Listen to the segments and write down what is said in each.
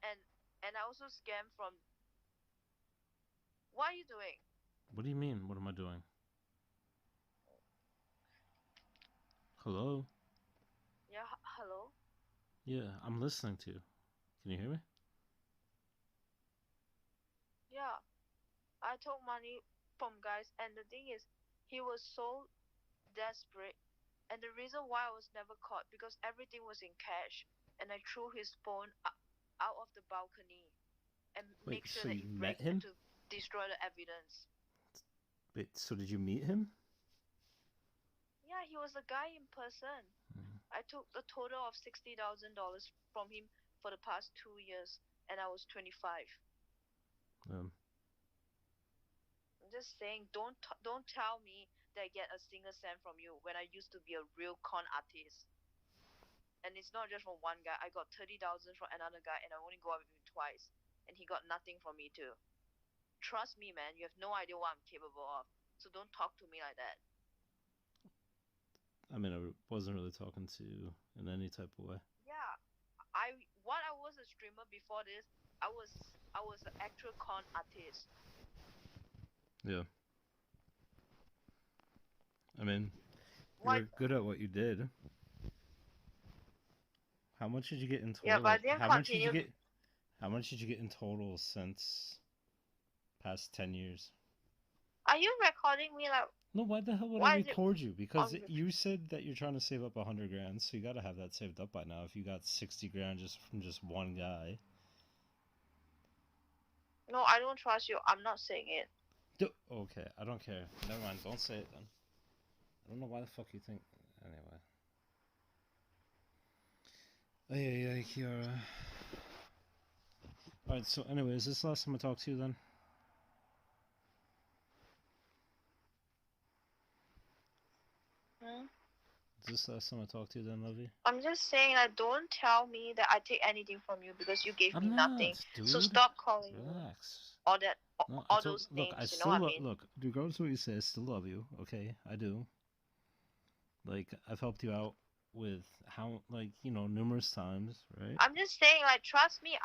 and I also scam from. What are you doing? What do you mean? What am I doing? Hello? Yeah, hello. Yeah, I'm listening to you. Can you hear me? Yeah, I took money from guys, and the thing is, he was so desperate, and the reason why I was never caught because everything was in cash, and I threw his phone out of the balcony and Wait, make sure so that you it met break him? to destroy the evidence. Wait, so did you meet him? Yeah, he was a guy in person. Mm. I took a total of $60,000 from him for the past 2 years, and I was 25. Um, I'm just saying, don't tell me that I get a single cent from you when I used to be a real con artist. And it's not just from one guy. I got 30,000 from another guy, and I only go out with him twice, and he got nothing from me too. Trust me, man. You have no idea what I'm capable of. So don't talk to me like that. I mean, I wasn't really talking to you in any type of way. Yeah, I was a streamer before this. I was an actual con artist. Yeah. I mean, you What? were good at what you did. How much did you get in Yeah, but I total? didn't continue. How much did you get in total since past 10 years? Are you recording me? Like, No, why the hell would I why is it record you? Because on? you said that you're trying to save up 100 grand, so you got to have that saved up by now. If you got 60 grand just from just one guy, No, I don't trust you. I'm not saying it. okay, I don't care. Never mind. Don't say it then. I don't know why the fuck you think. Anyway. Oh yeah, yeah, Kiara. All right. So, anyway, is this the last time I talk to you then? Hmm? Is this the last time I talk to you then, Lovey? I'm just saying, like, don't tell me that I take anything from you because you gave I'm me nothing. not, So dude. stop calling me Relax. all that, No, I all told. those Look, I names. You know still what I mean? look. Regardless of what you say, I still love you. Okay, I do. Like I've helped you out with how, like numerous times, right? I'm just saying, like, trust me.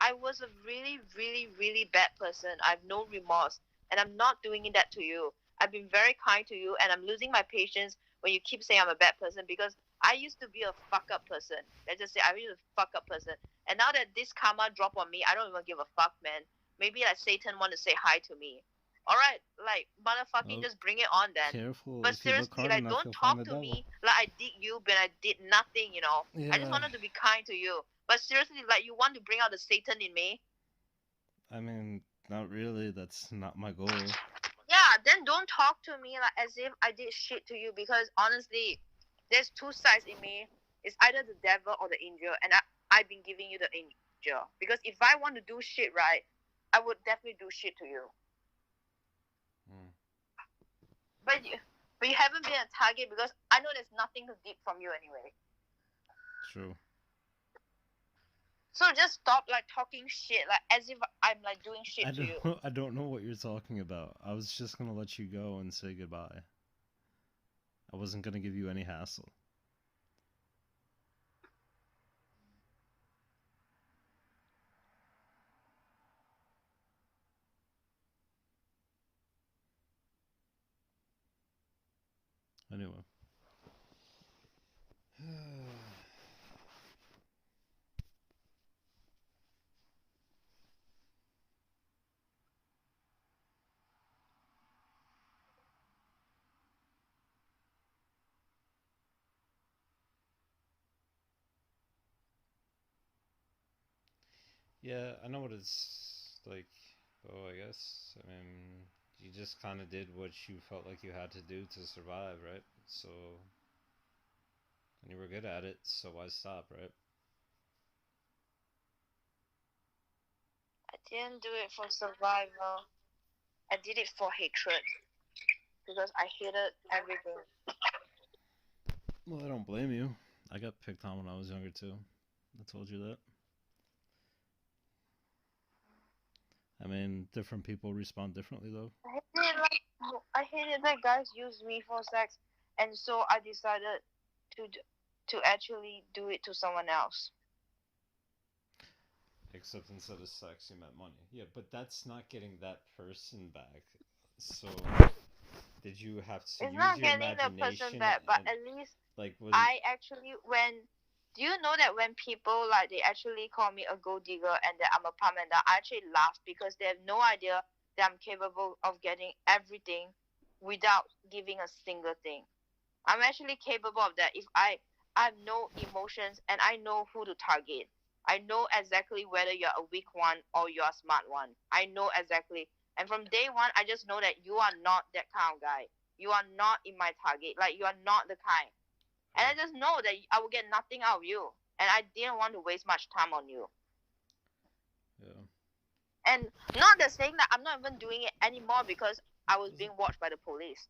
I was a really, really, really bad person. I have no remorse, and I'm not doing that to you. I've been very kind to you, and I'm losing my patience when you keep saying I'm a bad person because I used to be a fuck up person. Let's just say I used to fuck up person, and now that this karma drop on me, I don't even give a fuck, man. Maybe like Satan want to say hi to me. All right, like motherfucking, Oh, just bring it on then. careful. But If you look seriously, hard like, enough, don't you'll find talk the to devil. me like I did you, but I did nothing. I just Yeah, wanted to be kind to you. But seriously, like, you want to bring out the Satan in me? I mean, not really. That's not my goal. Yeah, then don't talk to me like as if I did shit to you because honestly, there's two sides in me. It's either the devil or the angel, and I've been giving you the angel because if I want to do shit right, I would definitely do shit to you. Mm, But you haven't been a target because I know there's nothing to deep from you anyway. true. So just stop like talking shit like as if I'm like doing I shit to you. don't. I don't know what you're talking about. I was just gonna let you go and say goodbye. I wasn't gonna give you any hassle. Anyway. Yeah, I know what it's like. Oh, I guess. I mean, you just kind of did what you felt like you had to do to survive, right? So, and you were good at it, so why stop, right? I didn't do it for survival. I did it for hatred because I hated everything. Well, I don't blame you. I got picked on when I was younger too. I told you that. I mean, different people respond differently though. I hated that guys use me for sex, and so I decided to to actually do it to someone else. except instead of sex, you meant money. Yeah, but that's not getting that person back. So, did you have to It's use not your getting the person imagination back, but and at least like was I actually do you know that when people like they actually call me a gold digger and that I'm a pump and that I actually laugh because they have no idea that I'm capable of getting everything without giving a single thing. I'm actually capable of that if I have no emotions and I know who to target. I know exactly whether you're a weak one or you're a smart one. I know exactly. And from day one, I just know that you are not that kind of guy. You are not in my target. Like, you are not the kind. And I just know that I will get nothing out of you. And I didn't want to waste much time on you. yeah. And not the saying that I'm not even doing it anymore because I was being watched by the police.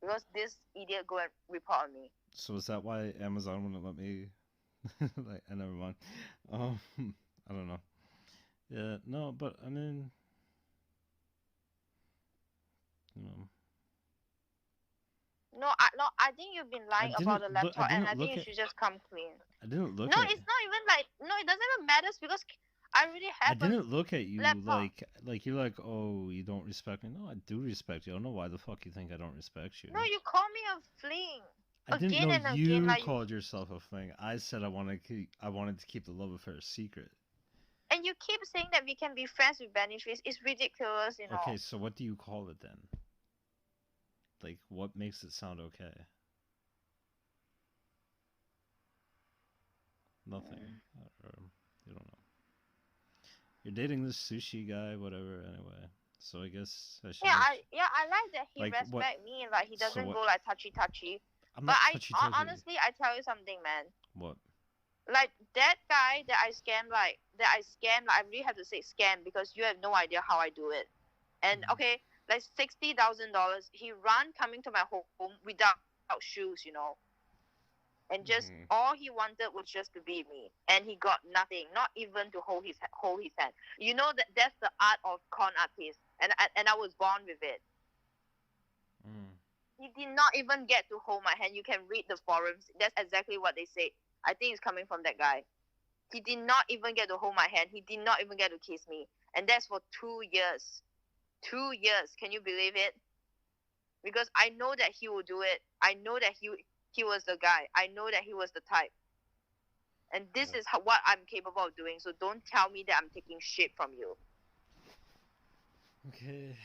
Because this idiot go and report on me. So is that why Amazon wouldn't let me? Like, I never mind. Um, I don't know. Yeah, no, but I mean, you know, No, I think you've been lying about the I laptop, and I didn't think look you at. should just come clean. I didn't look No, at. it's not even like no, it doesn't even matter because I already I have a didn't look at you laptop. like you're like, oh, you don't respect me. No, I do respect you. I don't know why the fuck you think I don't respect you. No, you call me a fling I didn't again know and again, you like you, called yourself a fling. I said I wanted to keep the love affair a secret. and you keep saying that we can be friends with benefits. It's ridiculous, you Okay, know. so what do you call it then? Like, what makes it sound okay? Nothing. Or, you don't know. You're dating this sushi guy, whatever. Anyway, so I guess I should. I like that he Like what? respect me, like he So doesn't what? go like touchy. I'm But not touchy touchy. honestly, I tell you something, man. What? Like that guy that I scam, like I really have to say scam because you have no idea how I do it. And okay, like $60,000, he run coming to my home without shoes, you know, and just all he wanted was just to be me, and he got nothing, not even to hold his hand. You know that that's the art of con artist, and I was born with it. He did not even get to hold my hand. You can read the forums. That's exactly what they say. I think it's coming from that guy. He did not even get to hold my hand. He did not even get to kiss me. And that's for 2 years. 2 years. Can you believe it? Because I know that he will do it. I know that he was the guy. I know that he was the type. And this is what I'm capable of doing. So don't tell me that I'm taking shit from you. Okay.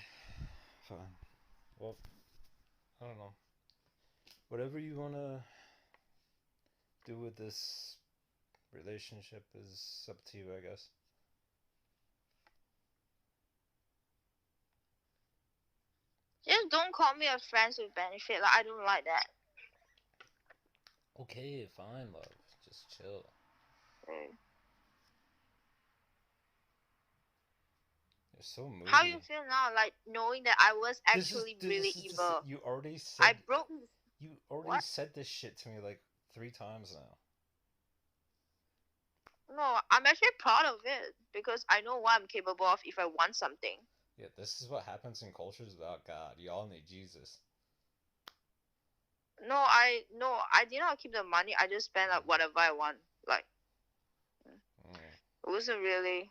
Fine. Well, I don't know. Whatever you want to do with this relationship is up to you, I guess. Just don't call me a friends with benefit. Like, I don't like that. Okay, fine, love. Just chill. Okay. You're so moody. How you feel now? Like knowing that I was actually really evil. You already said. I broke. You already said this shit to me like 3 times now. No, I'm actually proud of it because I know what I'm capable of if I want something. Yeah, this is what happens in cultures without God. Y'all need Jesus. No, I did not keep the money. I just spent like whatever I want. Like, it wasn't really.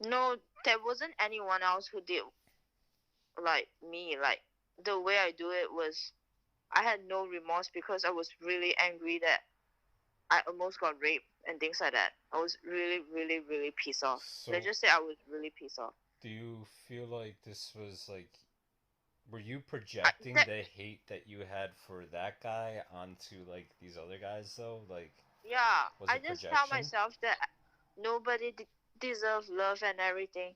No, there wasn't anyone else who did like me. Like the way I do it was, I had no remorse because I was really angry that I almost got raped and things like that. I was really, really, really pissed off. So, let's just say I was really pissed off. Do you feel like this was like, were you projecting the hate that you had for that guy onto like these other guys though? Like, yeah, I just tell myself that nobody deserves love and everything,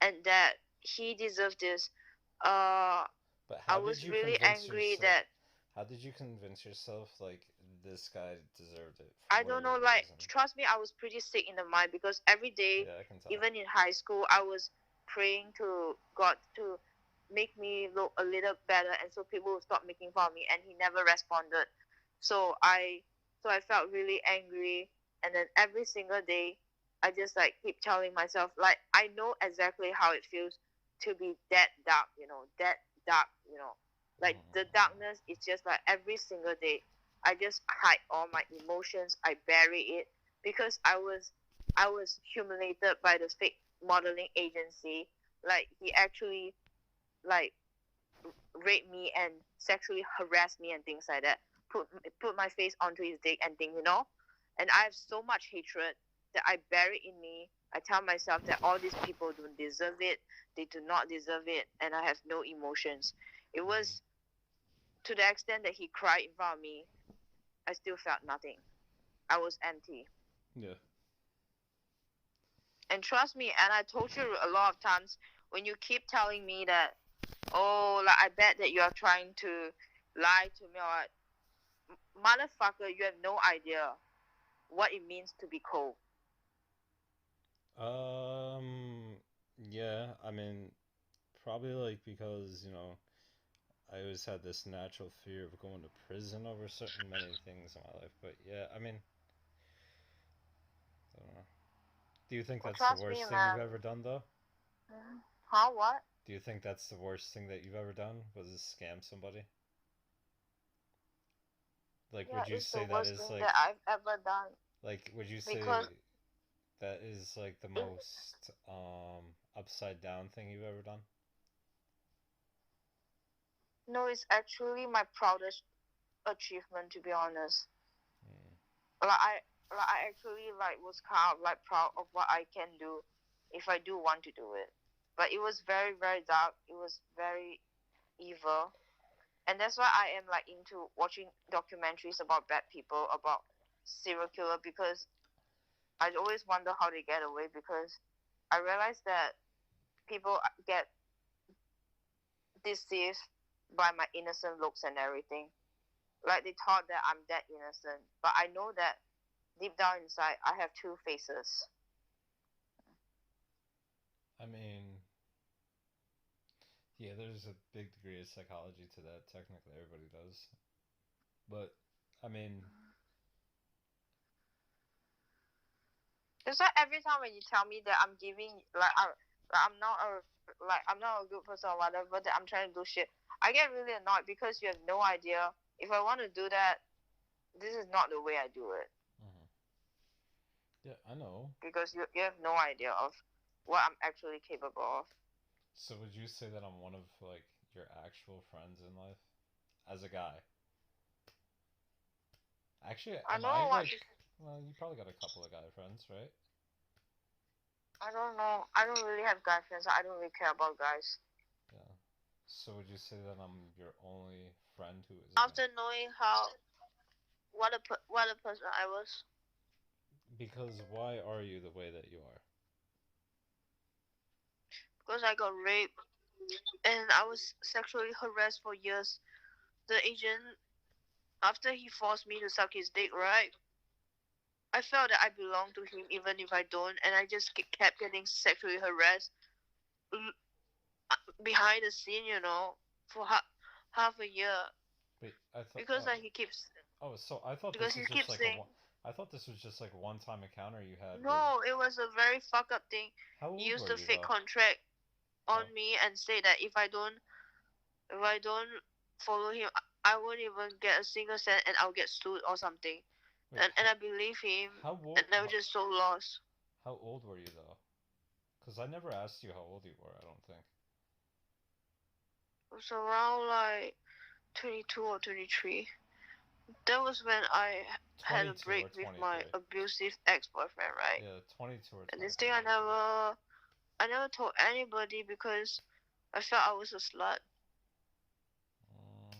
and that he deserved this. But I was really angry that. How did you convince yourself like this guy deserved it? I don't know. Like, trust me, I was pretty sick in the mind because every day, even in high school, I was praying to God to make me look a little better, and so people would stop making fun of me, and he never responded. So I felt really angry, and then every single day, I just like keep telling myself, like, I know exactly how it feels to be that dark, like the darkness is just like every single day. I just hide all my emotions. I bury it. because I was humiliated by the fake modeling agency. Like he actually like raped me and sexually harassed me and things like that. Put my face onto his dick and things, you know. And I have so much hatred that I bury in me. I tell myself that all these people don't deserve it. They do not deserve it, and I have no emotions. It was to the extent that he cried in front of me. I still felt nothing. I was empty. Yeah. And trust me, and I told you a lot of times, when you keep telling me that, oh, like I bet that you are trying to lie to me, or motherfucker, you have no idea what it means to be cold. Yeah, I mean, probably like because, you know, I always had this natural fear of going to prison over certain many things in my life. But yeah, I mean, I don't know. Do you think Well, that's the trust me, worst thing you've man. ever done, though? Huh? What? Do you think that's the worst thing that you've ever done? Was to scam somebody? Like, Yeah, would you it's the say that worst is thing like, that I've ever done. like, would you say Because that is like the it, most upside down thing you've ever done? no, it's actually my proudest achievement, to be honest. Mm. Like I actually like was kind of like proud of what I can do if I do want to do it. But it was very very dark. It was very evil, and that's why I am like into watching documentaries about bad people, about serial killer, because I always wonder how they get away, because I realize that people get deceived by my innocent looks and everything. Like they thought that I'm that innocent, but I know that deep down inside I have two faces. I mean, yeah, there's a big degree of psychology to that. Technically, everybody does. But, I mean, It's like every time when you tell me that I'm giving I'm not a good person or whatever, that I'm trying to do shit, I get really annoyed because you have no idea. If I want to do that, this is not the way I do it, mhm. Yeah, I know. because you have no idea of what I'm actually capable of. So would you say that I'm one of like your actual friends in life as a guy? Actually, I am I don't know what like? Well, you probably got a couple of guy friends, right? I don't know. I don't really have guy friends. I don't really care about guys. Yeah. So would you say that I'm your only friend who isn't like? After knowing how what a person I was, Because why are you the way that you are? because I got raped and I was sexually harassed for years. The agent, after he forced me to suck his dick, right? I felt that I belonged to him even if I don't, and I just kept getting sexually harassed behind the scene, for half a year, Wait, I thought. because like he keeps Oh, so I thought because this he was just keeps like a saying one. I thought this was just like a one-time encounter you had with. no. It was a very fuck up thing. How He old used were a you fake though? contract on Oh, me and say that if I don't follow him, I won't even get a single cent, and I'll get sued or something. wait. And I believe him, How old? and I was just so lost. How old were you though? Because I never asked you how old you were. I don't think. It was around like 22 or 23. That was when I had a 22 break or with my 23. abusive ex-boyfriend, right? Yeah, 22 or And this 23. thing I never told anybody because I felt I was a slut. Mm,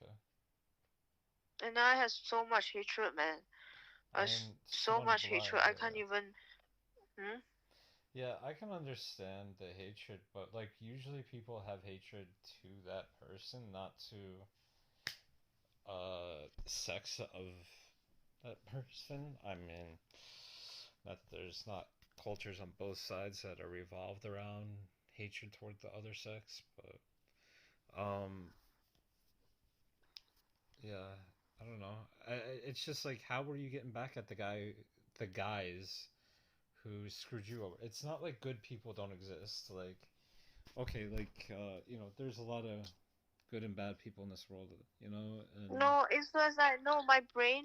okay. And I had so much hatred, man. I mean, so So much much blood. hatred. I can't Yeah. even. Hmm? Yeah, I can understand the hatred, but like usually people have hatred to that person, not to sex of that person. I mean, not that there's not cultures on both sides that are revolved around hatred toward the other sex, but yeah, I don't know. It's just like how were you getting back at the guys who screwed you over? It's not like good people don't exist. Like okay, like there's a lot of good and bad people in this world, and No, it's just like no, my brain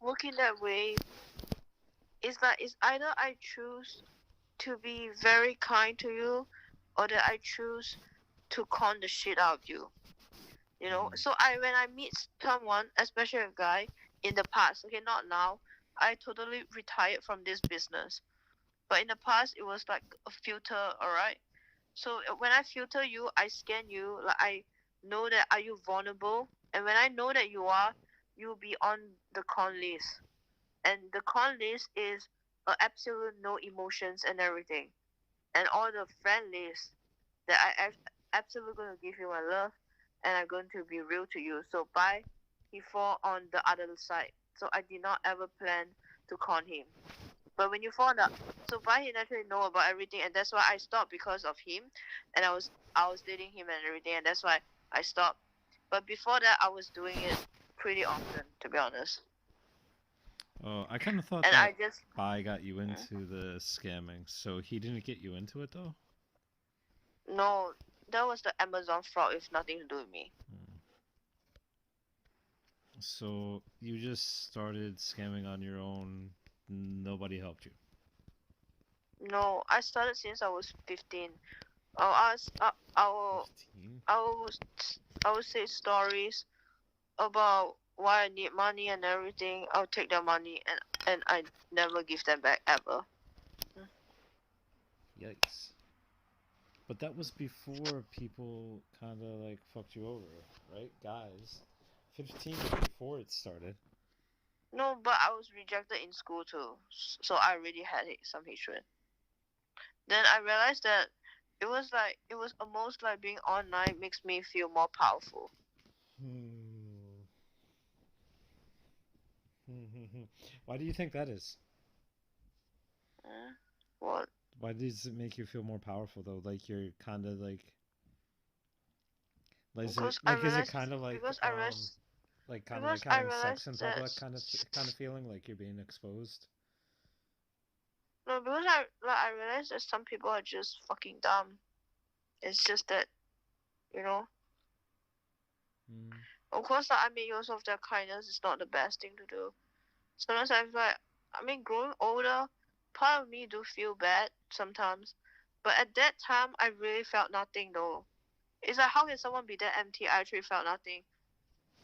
working that way. it's either I choose to be very kind to you, or that I choose to con the shit out of you. You know, Mm. so when I meet someone, especially a guy, in the past, okay, not now, I totally retired from this business. But in the past, it was like a filter, alright? So when I filter you, I scan you, like I know that are you vulnerable, and when I know that you are, you'll be on the con list. And the con list is absolute no emotions and everything, and all the friend list that absolutely gonna give you my love, and I'm going to be real to you. So bye, he fall on the other side. So I did not ever plan to con him. But when you found out, so Bai he naturally know about everything, and that's why I stopped because of him, and I was dating him and everything, and that's why I stopped. But before that, I was doing it pretty often, to be honest. Oh, I kind of thought And that I just Bai got you into the scamming, so he didn't get you into it though. no, that was the Amazon fraud with nothing to do with me. Hmm. So you just started scamming on your own. Nobody helped you. No, I started since I was 15. I was I will 15. I will I will say stories about why I need money and everything. I'll take their money and I never give them back ever. Yikes. But that was before people kind of like fucked you over, right? Guys, 15 was before it started. No, but I was rejected in school too, so I really had some hatred. Then I realized that it was almost like being online makes me feel more powerful. Hmm. Why do you think that is? Eh, what? Why does it make you feel more powerful though? Like you're kind of like is it Because I like is it realized kind of because I realized like because I having sex realized in that public kind of feeling like you're being exposed? no, because I realized that some people are just fucking dumb. It's just that, you know. Mm. Of course, like, I mean, use of their kindness is not the best thing to do. Sometimes I feel like, I mean, growing older, part of me do feel bad sometimes. But at that time, I really felt nothing though. It's like, how can someone be that empty? I actually felt nothing.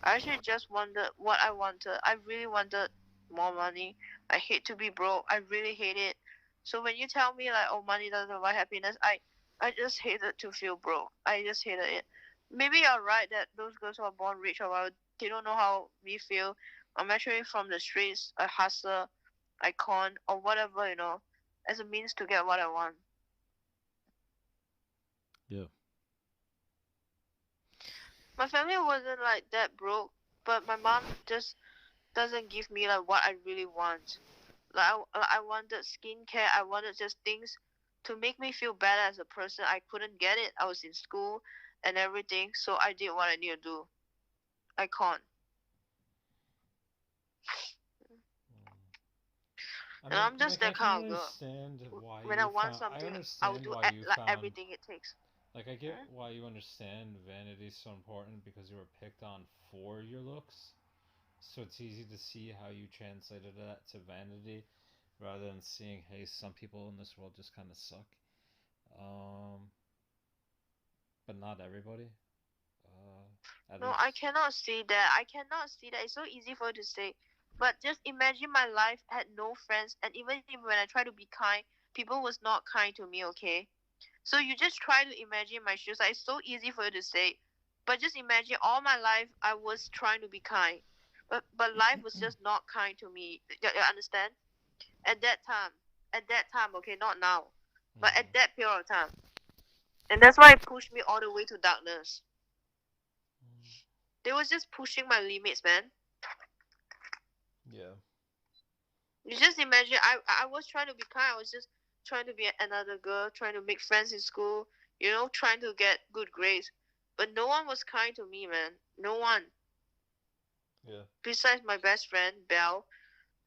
I actually just wanted what I wanted. I really wanted more money. I hate to be broke. I really hate it. So when you tell me like, oh, money doesn't buy happiness, I just hated to feel broke. I just hated it. Maybe you're right that those girls who are born rich or whatever, they don't know how we feel. I'm actually from the streets, a hustler, icon, or whatever, as a means to get what I want. Yeah. My family wasn't like that broke, but my mom just doesn't give me like what I really want. I wanted skincare. I wanted just things to make me feel better as a person. I couldn't get it. I was in school and everything, so I did what I need to do. I can't. I And mean, I'm just like I that can kind of girl. understand why When I you want found. I something, I will understand do why you like found. everything it takes. Like I get Hmm? why you understand vanity is so important because you were picked on for your looks. So it's easy to see how you translated that to vanity rather than seeing, hey, some people in this world just kind of suck. Um, but not everybody. At No, least. I cannot see that. I cannot see that. It's so easy for you to say. But just imagine my life had no friends, and even when I try to be kind, people was not kind to me. Okay, so you just try to imagine my shoes. Like, it's so easy for you to say, but just imagine all my life I was trying to be kind, but life was just not kind to me. You understand? At that time, okay, not now, but at Mm, that period of time, and that's why it pushed me all the way to darkness. mm, They was just pushing my limits, man. yeah. You just imagine, I was trying to be kind. I was just trying to be another girl, trying to make friends in school, trying to get good grades. But no one was kind to me, man. No one. Yeah. Besides my best friend, Belle.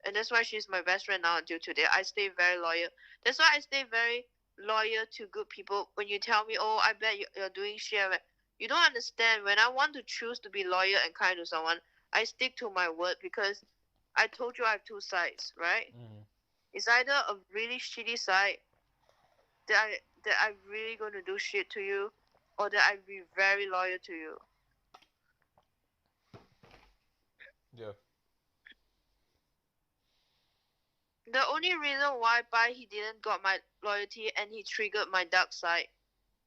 And that's why she's my best friend now until today. I stay very loyal. That's why I stay very loyal to good people. When you tell me, oh, I bet you're doing shit, you don't understand. When I want to choose to be loyal and kind to someone, I stick to my word because I told you I have two sides, right? Mm, It's either a really shitty side that I'm really gonna do shit to you, or that I'll be very loyal to you. Yeah. The only reason why he didn't got my loyalty and he triggered my dark side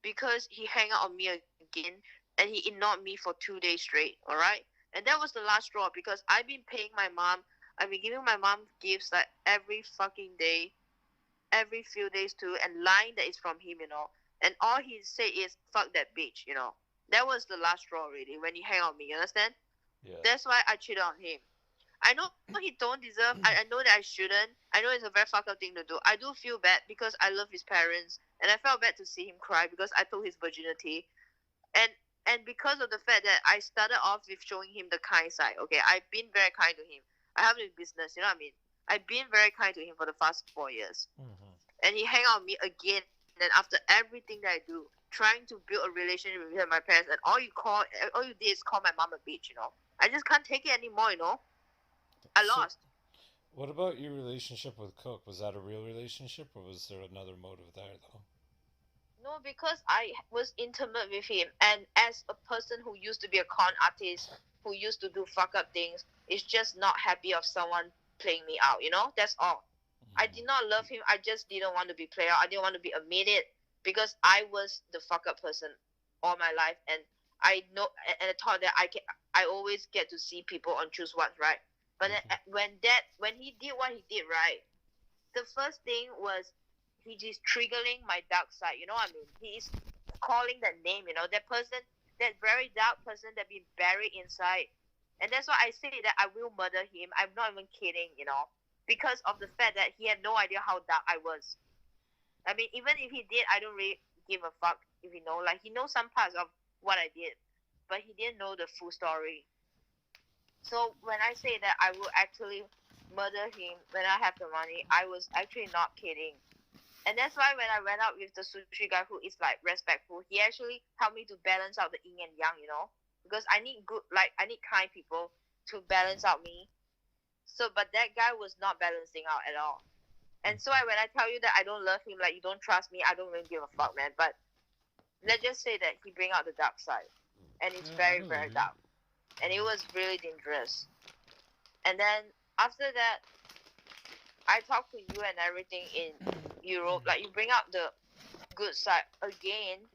because he hang out on me again and he ignored me for 2 days straight. All right, and that was the last straw because I've been paying my mom. I've been giving my mom gifts like every fucking day, every few days too, and lying that it's from him, you know. And all he said is "fuck that bitch," you know. That was the last straw, really, when he hang on me. You understand? Yeah. That's why I cheated on him. I know he don't deserve. I know that I shouldn't. I know it's a very fucked up thing to do. I do feel bad because I love his parents, and I felt bad to see him cry because I took his virginity, and because of the fact that I started off with showing him the kind side. Okay, I've been very kind to him. I have a business, you know what I mean. I've been very kind to him for the past 4 years, and he hang out with me again. And after everything that I do, trying to build a relationship with my parents, and all you did is call my mom a bitch. You know, I just can't take it anymore. You know. I lost. What about your relationship with Cook? Was that a real relationship, or was there another motive there, though? No, because I was intimate with him, and as a person who used to be a con artist, who used to do fuck up things, is just not happy of someone playing me out. You know, that's all. I did not love him. I just didn't want to be played out. I didn't want to be admitted because I was the fuck up person all my life, and I know, and I thought that I always get to see people on choose what's right. But when he did what he did, right, the first thing was he just triggering my dark side. You know what I mean? He is calling that name. You know that person, that very dark person that been buried inside, and that's why I say that I will murder him. I'm not even kidding. You know, because of the fact that he had no idea how dark I was. I mean, even if he did, I don't really give a fuck if he know. Like he knows some parts of what I did, but he didn't know the full story. So when I say that I will actually murder him when I have the money, I was actually not kidding. And that's why when I went out with the sushi guy who is like respectful, he actually helped me to balance out the yin and yang, you know? Because I need I need kind people to balance out me. So, but that guy was not balancing out at all. And so when I tell you that I don't love him, like you don't trust me, I don't really give a fuck, man. But let's just say that he bring out the dark side. And it's very, very dark. And it was really dangerous. And then after that, I talked to you and everything in Europe. Like you bring up the good side again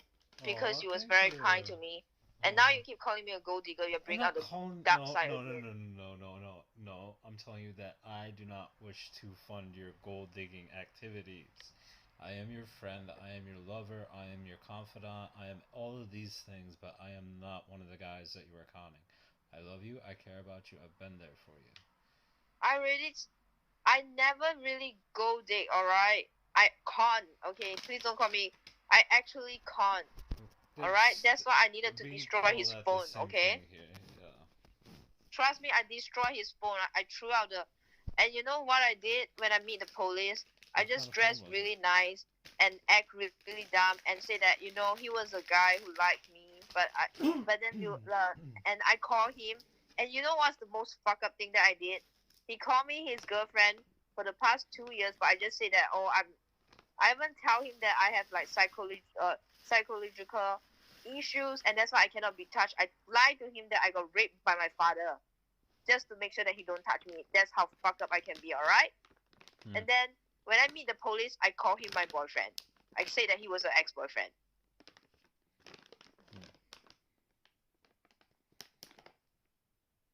because you was very kind to me. And now you keep calling me a gold digger. You bring out the dark side again. No. I'm telling you that I do not wish to fund your gold digging activities. I am your friend, I am your lover, I am your confidant, I am all of these things, but I am not one of the guys that you are conning. I love you, I care about you, I've been there for you. I never really go dig, alright? I con, okay? Please don't call me. I actually con. Alright? That's why I needed to destroy his phone, okay? Yeah. Trust me, I destroyed his phone. I threw out the... And you know what I did when I meet the police? I just dressed really nice and act really dumb and say that, you know, he was a guy who liked me, but then and I call him, and you know what's the most fuck up thing that I did? He called me his girlfriend for the past 2 years, but I just say that, I even tell him that I have like psychological issues, and that's why I cannot be touched. I lied to him that I got raped by my father, just to make sure that he don't touch me. That's how fucked up I can be, alright? And then when I meet the police, I call him my boyfriend. I say that he was an ex-boyfriend.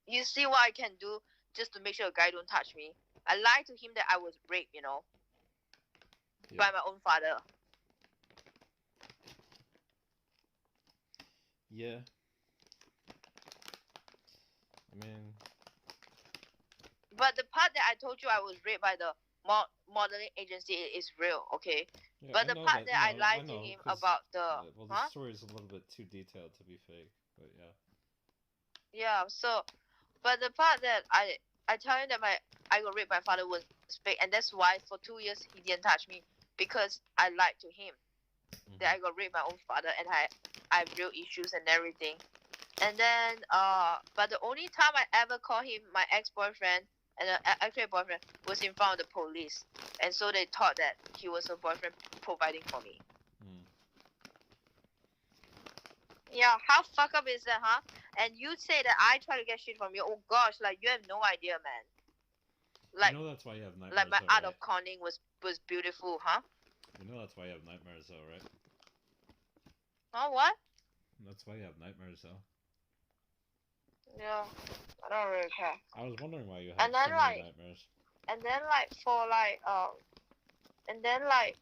You see what I can do just to make sure a guy don't touch me. I lied to him that I was raped, you know, by my own father. Yeah. I mean... But the part that I told you I was raped by the modeling agency is real, okay? Yeah, but the part that I lied to him about the... well, the story is a little bit too detailed to be fake, but yeah. Yeah, so... But the part that I tell him that I got raped by my father was fake, and that's why for 2 years he didn't touch me, because I lied to him that I got raped by my own father and I have real issues and everything. And then, but the only time I ever call him my ex-boyfriend and actually a boyfriend was in front of the police, and so they thought that he was a boyfriend providing for me. Yeah, how fuck up is that, huh? And you say that I try to get shit from you. Oh gosh, like you have no idea, man. Like, you know that's why you have nightmares, like my though, art right? of conning was beautiful, huh? You know that's why you have nightmares, though, right? Oh, what? That's why you have nightmares, though. Yeah, I don't really care. I was wondering why you And had then so many like, nightmares. and then like for like and then like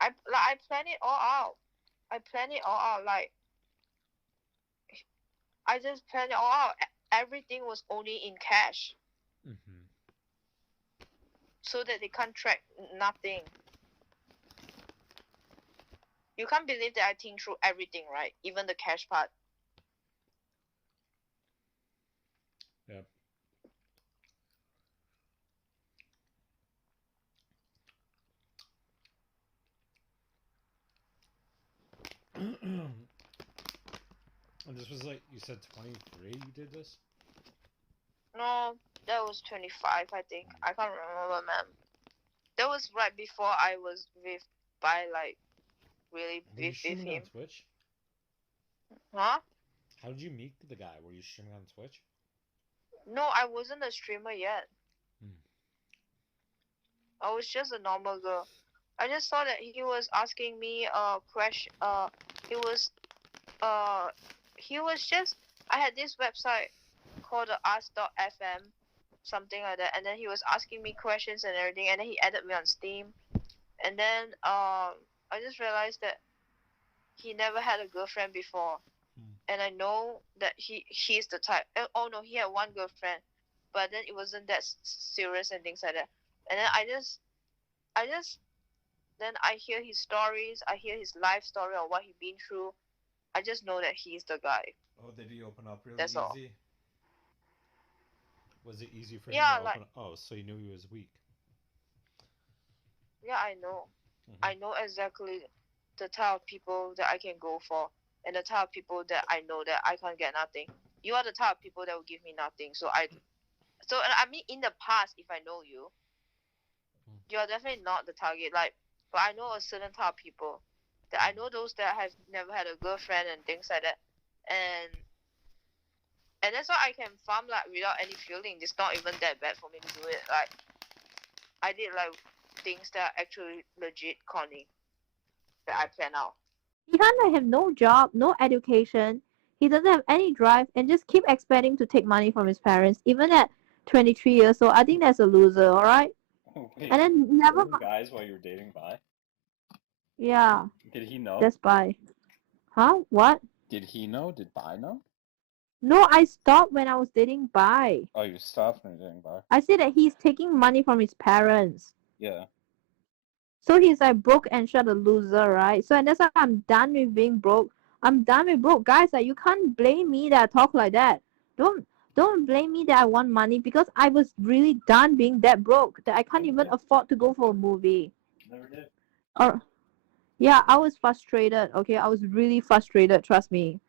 I plan it all out. I plan it all out. Like I just plan it all out. Everything was only in cash, Mm-hmm. so that they can't track nothing. You can't believe that I think through everything, right? Even the cash part. Yeah. And this was like, you said 23 you did this? No, that was 25, I think. I can't remember, man. That was right before I was with like really Were you with streaming him. on Twitch? Huh? How did you meet the guy? Were you streaming on Twitch? No, I wasn't a streamer yet. I was just a normal girl. I just saw that he was asking me a question. He was just. I had this website called the Ask.fm, something like that, and then he was asking me questions and everything, and then he added me on Steam, and then I just realized that he never had a girlfriend before, and I know that he's the type. Oh no, he had one girlfriend, but then it wasn't that serious and things like that. And then I just then I hear his stories, I hear his life story or what he been through. I just know that he's the guy. Oh, did he open up really That's easy? all. Was it easy for him Yeah, to like open up? Oh, so you knew he was weak. yeah, I know. I know exactly the type of people that I can go for, and the type of people that I know that I can't get nothing. You are the type of people that will give me nothing. So I mean, in the past, if I know you, you are definitely not the target. Like, but I know a certain type of people. That I know those that have never had a girlfriend and things like that, and that's why I can farm like without any feeling. It's not even that bad for me to do it. Like, I did like things that are actually legit corny that I plan out. He kind of have no job, no education. He doesn't have any drive and just keep expecting to take money from his parents, even at 23 years old. I think that's a loser, all right? Oh, wait, And then never dating guys while you were dating Bi? Yeah, Did he know? that's by. Huh? What? Did he know? Did Bi know? No, I stopped when I was dating Bai. Oh, you stopped when you were dating Bi. I said that he's taking money from his parents. Yeah. So he's like broke and shut a loser, right? So and that's why I'm done with being broke. I'm done with broke. Guys, like you can't blame me that I talk like that. Don't blame me that I want money because I was really done being that broke that I can't even afford to go for a movie. Never did. Or yeah, I was frustrated, okay? I was really frustrated, trust me.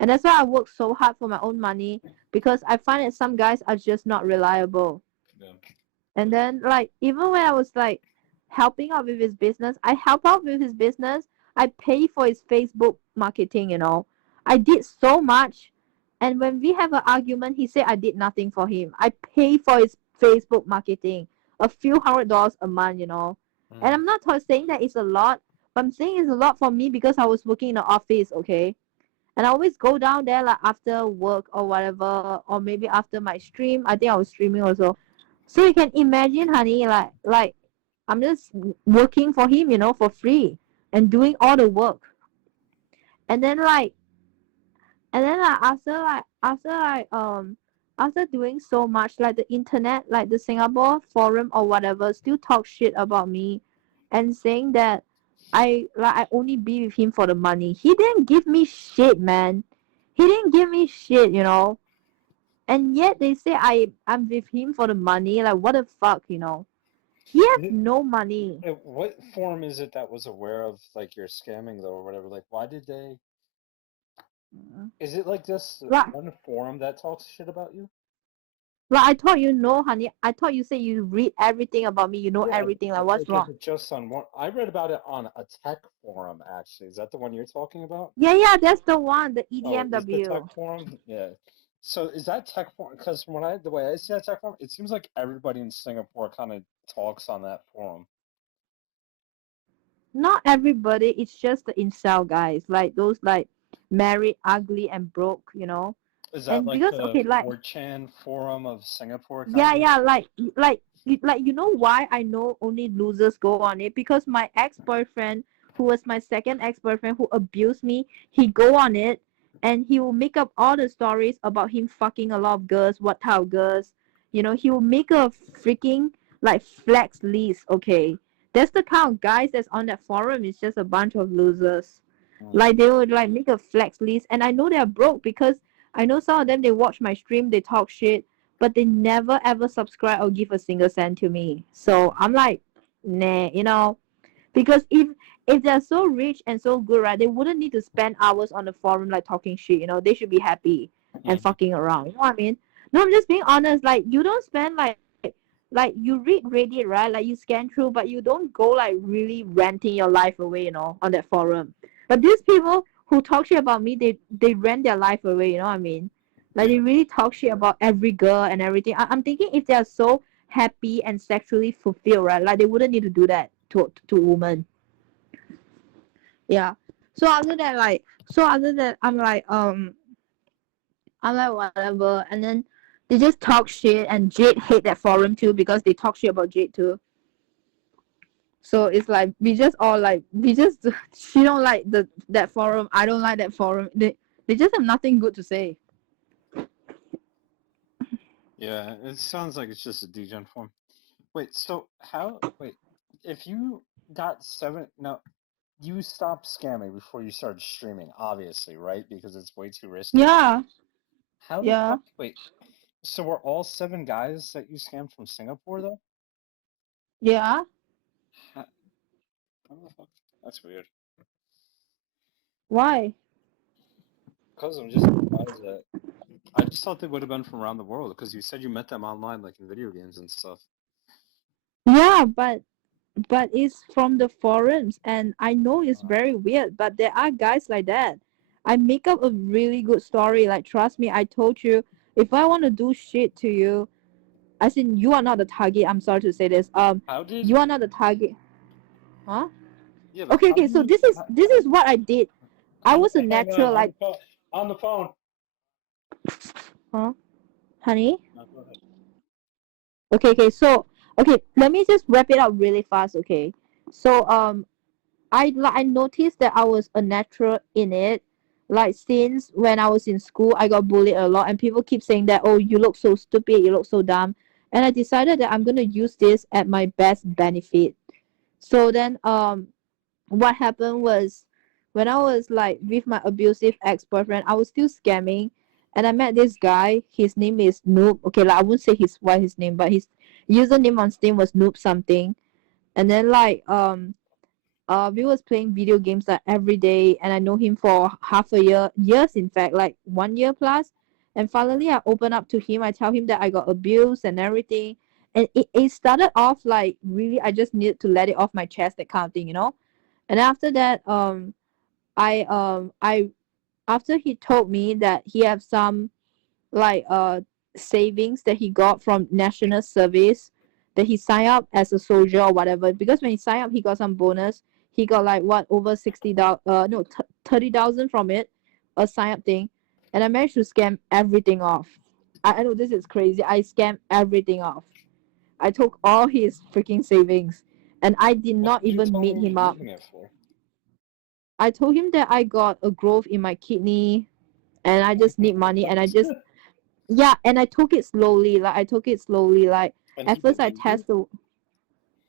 And that's why I work so hard for my own money because I find that some guys are just not reliable. Yeah. And then like even when I was like helping out with his business, I help out with his business. I pay for his Facebook marketing, you know. I did so much. And when we have an argument, he said I did nothing for him. I pay for his Facebook marketing, a few $100 a month, you know. And I'm not saying that it's a lot, but I'm saying it's a lot for me because I was working in the office, okay? And I always go down there like after work or whatever, or maybe after my stream. I think I was streaming also. So you can imagine, honey, like I'm just working for him, you know, for free and doing all the work. And then like after doing so much, like the internet, like the Singapore forum or whatever, still talk shit about me and saying that I only be with him for the money. He didn't give me shit, man. He didn't give me shit, you know. And yet they say I'm with him for the money. Like what the fuck, you know? He has no money. What forum is it that was aware of like your scamming though or whatever? Like why did they? Is it like just Right. one forum that talks shit about you? Like I thought you know, honey. I thought you said you read everything about me. You know Yeah, everything. Like but what's like is wrong? it just on one? I read about it on a tech forum actually. Is that the one you're talking about? Yeah, yeah, that's the one, the Oh, is the EDMW. tech forum? Yeah. So is that tech forum? Because when the way I see that tech forum, it seems like everybody in Singapore kind of talks on that forum. Not everybody. It's just the incel guys, like those like married, ugly, and broke. You know. Is that And like because the okay, like 4chan forum of Singapore yeah, kind of? yeah, like you know why I know only losers go on it? Because my ex-boyfriend, who was my second ex-boyfriend who abused me, he go on it and he will make up all the stories about him fucking a lot of girls, what type of girls. You know, he will make a freaking like flex list, okay? That's the kind of guys that's on that forum. It's just a bunch of losers. Mm. Like they would like make a flex list and I know they're broke because I know some of them they watch my stream, they talk shit but they never ever subscribe or give a single cent to me. So I'm like, nah, you know, because if they're so rich and so good, right, they wouldn't need to spend hours on the forum like talking shit. You know, they should be happy and Mhm. fucking around. You know what I mean? No, I'm just being honest. Like you don't spend like you read Reddit, right? Like you scan through, but you don't go like really ranting your life away. You know, on that forum. But these people who talk shit about me, they rant their life away. You know what I mean? Like Yeah. they really talk shit about every girl and everything. I'm thinking if they are so happy and sexually fulfilled, right? Like they wouldn't need to do that to women. Yeah. So other than like, so other than I'm like whatever, and then they just talk shit, and Jade hate that forum too because they talk shit about Jade too. So it's like we just all like we just she don't like that forum. I don't like that forum. They just have nothing good to say. Yeah, it sounds like it's just a degen form. Wait, so how? Wait, if you got seven, no, you stopped scamming before you started streaming, obviously, right? Because it's way too risky. Yeah, How the yeah, fuck? Wait, so were all seven guys that you scammed from Singapore though? yeah. How, how the fuck? That's weird. Why? Because I'm just surprised that I just thought they would have been from around the world. Because you said you met them online, like in video games and stuff. Yeah, but it's from the forums and I know it's Uh, very weird, but there are guys like that. I make up a really good story. Like trust me, I told you if I want to do shit to you, as in you are not the target. I'm sorry to say this. how did? You are not the target. Huh? Yeah, but Okay, how okay. do So you? this is what I did. I was a Hang on, natural like on the phone. huh, honey. No, go ahead. Okay, okay. So okay, let me just wrap it up really fast. Okay. So I noticed that I was a natural in it. Like since when I was in school, I got bullied a lot, and people keep saying that, oh, you look so stupid, you look so dumb, and I decided that I'm gonna use this at my best benefit. So then, what happened was, when I was like with my abusive ex-boyfriend, I was still scamming, and I met this guy. His name is Noob. Okay, like I wouldn't say his name, but his username on Steam was Noob something. And then like we was playing video games like every day and I know him for half a years in fact, like 1 year plus. And finally I open up to him, I tell him that I got abused and everything. And it started off like really I just needed to let it off my chest, that kind of thing, you know. And after that I after he told me that he have some like savings that he got from national service, that he signed up as a soldier or whatever, because when he signed up he got some bonus. He got like what over 60,000 no 30,000 from it, a sign up thing. And I managed to scam everything off. I know this is crazy. I scammed everything off. I took all his freaking savings and I did What not did you even tell him meet he was him up. using it for? I told him that I got a growth in my kidney and I just need money, and I just yeah, and I took it slowly. Like I took it slowly. Like And he at first I believed you? test the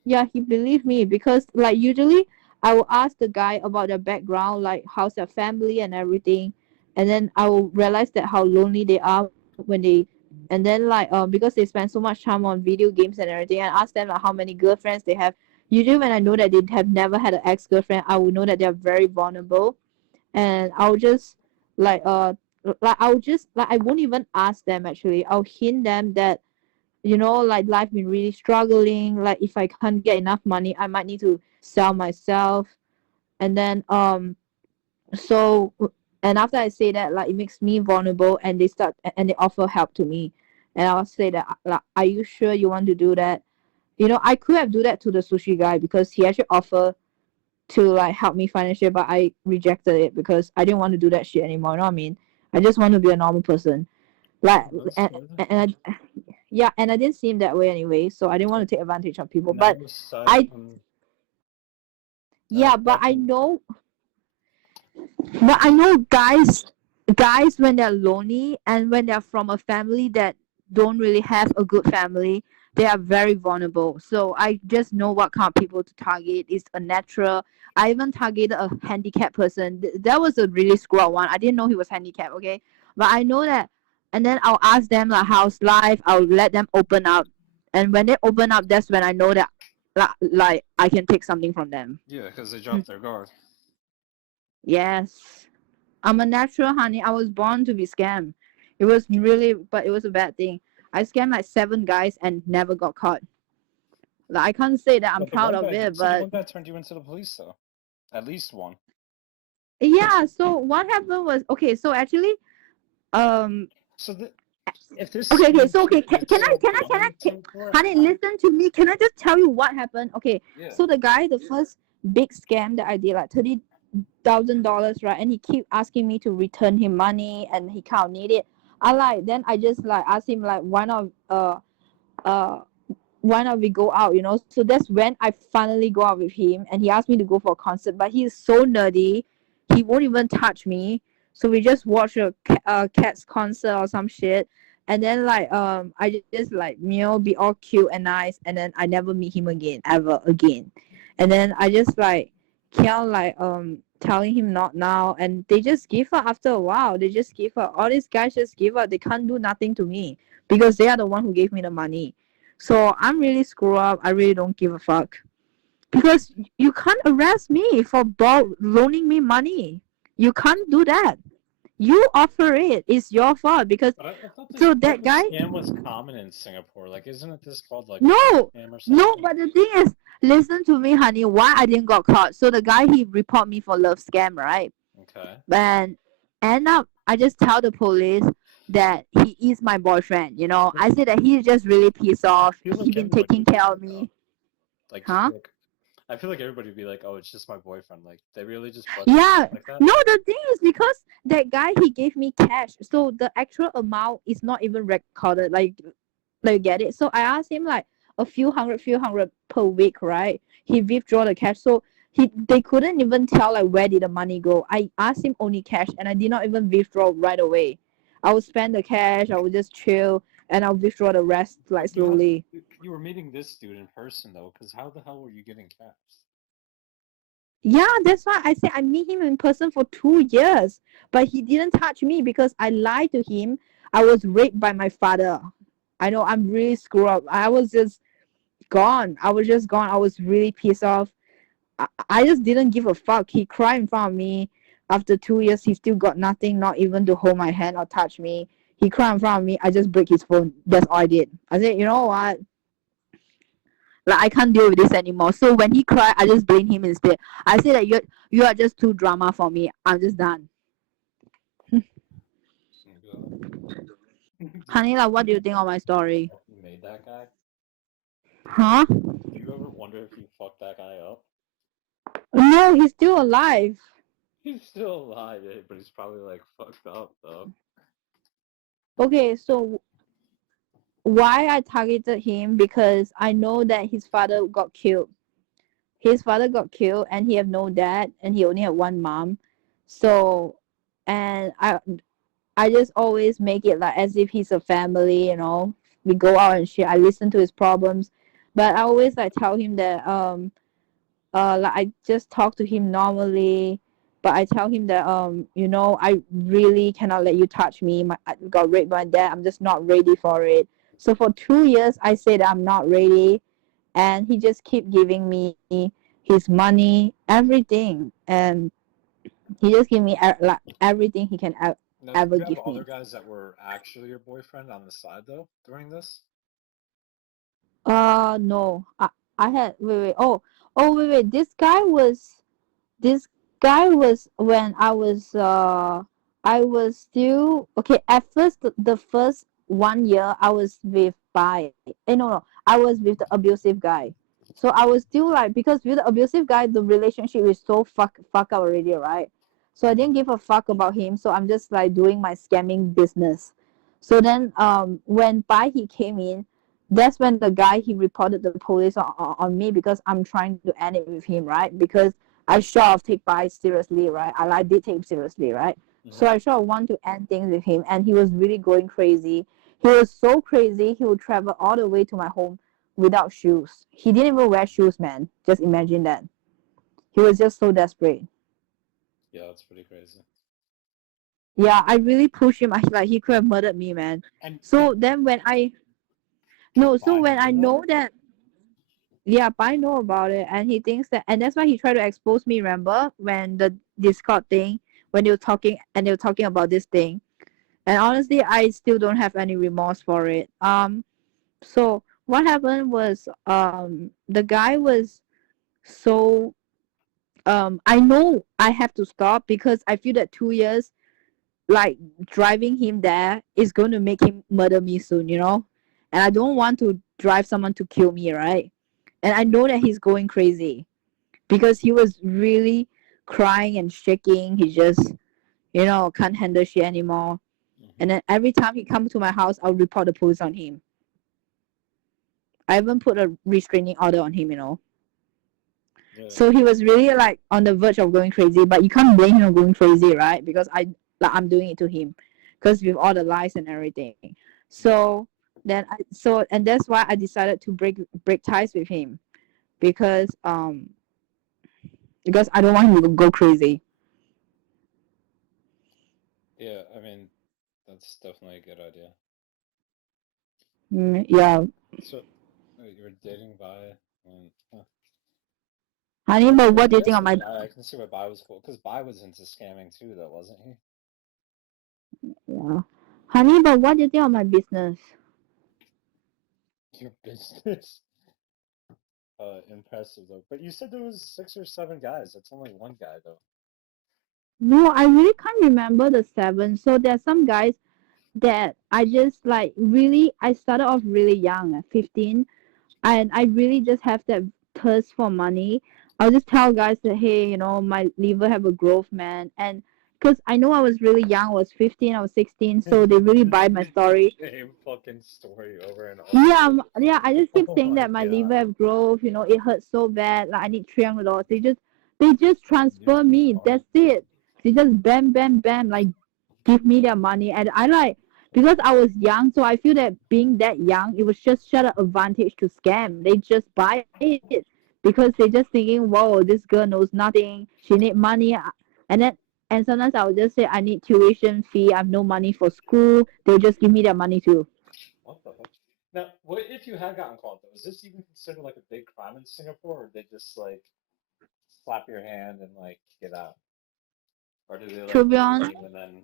yeah, he believed me because like usually I will ask the guy about their background, like how's their family and everything, and then I will realize that how lonely they are when they, and then like because they spend so much time on video games and everything, and ask them like how many girlfriends they have. Usually when I know that they have never had an ex girlfriend, I will know that they are very vulnerable, and I'll just like like I'll just like I won't even ask them actually. I'll hint them that like life been really struggling. Like if I can't get enough money, I might need to sell myself. And then so and after I say that, like it makes me vulnerable, and they offer help to me, and I'll say that like, are you sure you want to do that? I could have do that to the sushi guy because he actually offered to like help me financially, but I rejected it because I didn't want to do that shit anymore. You know what I mean? I just want to be a normal person. Like That's and, good. and I, yeah, and I didn't see him that way anyway, so I didn't want to take advantage of people. Now But aside I from yeah, but back I to know guys when they're lonely and when they're from a family that don't really have a good family, they are very vulnerable. So I just know what kind of people to target. It's a natural. I even targeted a handicapped person. That was a really screw up one. I didn't know he was handicapped, okay? But I know that, and then I'll ask them like how's life. I'll let them open up, and when they open up, that's when I know that like I can take something from them. yeah, because they dropped their guard. Yes. I'm a natural, honey. I was born to be scammed. But it was a bad thing. I scammed like 7 guys and never got caught. Like I can't say that I'm But proud of it, the but one guy turned you into the police though. At least one. yeah. So what happened was okay. So actually, um, So if this okay. scam So okay, shit is so can I, common Singapore, honey, listen to me. Can I just tell you what happened? Okay. yeah. So the first big scam that I did, like $30,000, right? And he keep asking me to return him money, and he can't need it. Then I just like asked him like uh why not we go out. So that's when I finally go out with him, and he asked me to go for a concert, but he is so nerdy, he won't even touch me. So we just watch a Cats concert or some shit, and then like I just like be all cute and nice, and then I never meet him again ever again. And then I just like kept like telling him not now, and they just give up after a while. They just give up. All these guys just give up. They can't do nothing to me because they are the one who gave me the money. So I'm really screwed up. I really don't give a fuck. Because you can't arrest me for loaning me money. You can't do that. You offer it. It's your fault because But I thought so this that guy scam was common in Singapore. Like, isn't it this called like a no scam or no, something? but the thing is, listen to me, honey, why I didn't got caught. So the guy he report me for love scam, right? Okay. And end up I just tell the police that he is my boyfriend. I say that he's just really pissed off. I feel He like been everybody taking would be care like of that. me. Like, Huh? I feel like everybody would be like, "Oh, it's just my boyfriend." Like, they really just bust Yeah. like that. No, the thing is because that guy he gave me cash, so the actual amount is not even recorded. Like get it. So I asked him like a few hundred per week, right? He withdraw the cash, so they couldn't even tell like where did the money go. I asked him only cash, and I did not even withdraw right away. I would spend the cash. I would just chill, and I'll withdraw the rest like slowly. You were meeting this dude in person though, because how the hell were you getting cash? Yeah, that's why I said I meet him in person for 2 years, but he didn't touch me because I lied to him. I was raped by my father. I know I'm really screwed up. I was just gone. I was just gone. I was really pissed off. I just didn't give a fuck. He cried in front of me. After 2 years, he still got nothing, not even to hold my hand or touch me. He cried in front of me. I just break his phone. That's all I did. I said, you know what? Like I can't deal with this anymore. So when he cried, I just blame him instead. I said that you are just too drama for me. I'm just done. Honey, like what do you think of my story? You made that guy? Huh? Do you ever wonder if you fucked that guy up? No, he's still alive. He's still alive, but he's probably like fucked up though. Okay, so why I targeted him because I know that his father got killed. His father got killed and he have no dad and he only had one mom. So and I just always make it like as if he's a family. We go out and shit. I listen to his problems. But I always like tell him that like I just talk to him normally, but I tell him that I really cannot let you touch me. I got raped by my dad. I'm just not ready for it. So for 2 years I said I'm not ready, and he just keep giving me his money, everything, and he just give me like everything he can Now, did ever you have give other me. guys that were actually your boyfriend on the side though during this? No. I had wait. Wait. This guy was when I was still okay. At first, the first 1 year I was with no, I was with the abusive guy. So I was still like, because with the abusive guy the relationship is so fuck up already, right? So I didn't give a fuck about him. So I'm just like doing my scamming business. So then when he came in, that's when the guy he reported the police on me, because I'm trying to end it with him, right? Because I sort of take Bai seriously, right? I did take him seriously, right? So I sort of want to end things with him, and he was really going crazy. He was so crazy, he would travel all the way to my home without shoes. He didn't even wear shoes, man. Just imagine that. He was just so desperate. Yeah, that's pretty crazy. Yeah, I really pushed him. Like he could have murdered me, man. And So then when I no, so Bai when I knew about know it? that, yeah, I know about it, and he thinks that, and that's why he tried to expose me. Remember when the Discord thing, when they were talking and they were talking about this thing, and honestly, I still don't have any remorse for it. So what happened was, the guy was so, I know I have to stop, because I feel that 2 years, like driving him there, is going to make him murder me soon, and I don't want to drive someone to kill me, right? And I know that he's going crazy, because he was really crying and shaking. He just, can't handle shit anymore. And then every time he comes to my house, I'll report the police on him. I even put a restraining order on him. Yeah. So he was really like on the verge of going crazy, but you can't blame him for going crazy, right? Because I'm doing it to him, because with all the lies and everything. So and that's why I decided to break ties with him, because I don't want him to go crazy. Yeah, I mean, that's definitely a good idea. Yeah, So, you were dating Bai, and honey. But what do I you think guess of my I can see why Bai was cool, because Bai was into scamming too, though, wasn't he? yeah, honey? But what do you think of my business? Your business. Impressive though. But you said there was 6 or 7 guys. That's only one guy though. No, I really can't remember the seven. So there's some guys that I just like really. I started off really young, at 15, and I really just have that thirst for money. I'll just tell guys that, hey, my liver have a growth, man, and because I know I was really young, I was 15, I was 16, so they really buy my story. Same fucking story over and over. Yeah, yeah. I just keep Oh saying my that my liver god. have growth. It hurts so bad. Like I need $300. They just You're transfer me. funny. That's it. They just bam, bam, bam. Like give me their money, and I like, because I was young, so I feel that being that young, it was just such an advantage to scam. They just buy it, because they just thinking, whoa, this girl knows nothing. She need money, and then. And sometimes I would just say I need tuition fee. I have no money for school. They'll just give me their money too. What the fuck? Now, what if you had gotten caught though? Is this even considered like a big crime in Singapore, or they just like slap your hand and like get out, or do they To like be tase honest, you and then?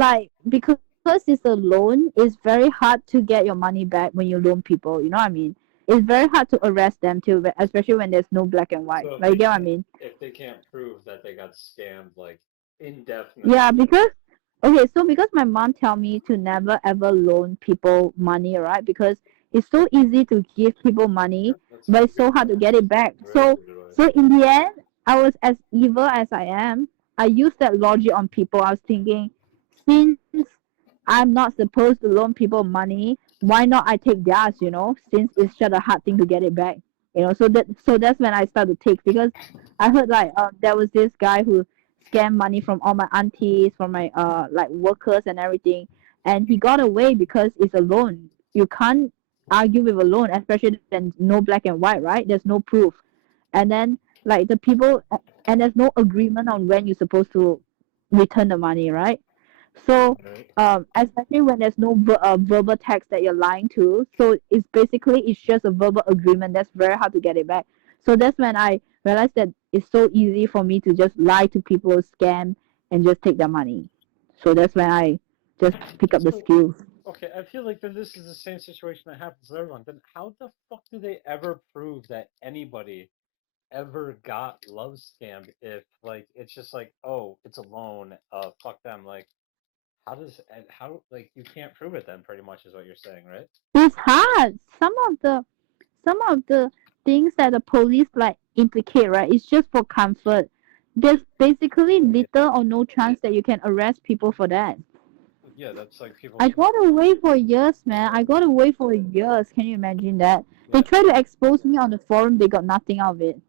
like because it's a loan, it's very hard to get your money back when you loan people. You know what I mean? It's very hard to arrest them too, especially when there's no black and white. So Like you get what I mean? if they can't prove that they got scammed like Yeah, indefinitely, because okay, so because my mom tell me to never ever loan people money, right? Because it's so easy to give people money, that's but a it's good so hard to advice. get it back. Very So good advice. so in the end, I was as evil as I am. I used that logic on people. I was thinking, since I'm not supposed to loan people money, why not I take theirs? Since it's such a hard thing to get it back. So that's when I started to take, because I heard like there was this guy who scam money from all my aunties, from my like workers and everything, and he got away because it's a loan. You can't argue with a loan, especially then no black and white, right? There's no proof, and then like the people, and there's no agreement on when you're supposed to return the money, right? So Right. especially when there's no verbal text that you're lying to, so it's just a verbal agreement. That's very hard to get it back. So that's when I realized that it's so easy for me to just lie to people, scam, and just take their money. So that's when I just pick up the So skills. Okay, I feel like then this is the same situation that happens to everyone. Then how the fuck do they ever prove that anybody ever got love scammed if like it's just like, oh, it's a loan, fuck them. Like how like you can't prove it then pretty much is what you're saying, right? It's hard. Some of the things that the police like implicate, right, is just for comfort. There's basically little or no chance that you can arrest people for that. Yeah, that's like people I got away for years, man. I got away for years. Can you imagine that? They yeah, tried to expose me on the forum. They got nothing out of it.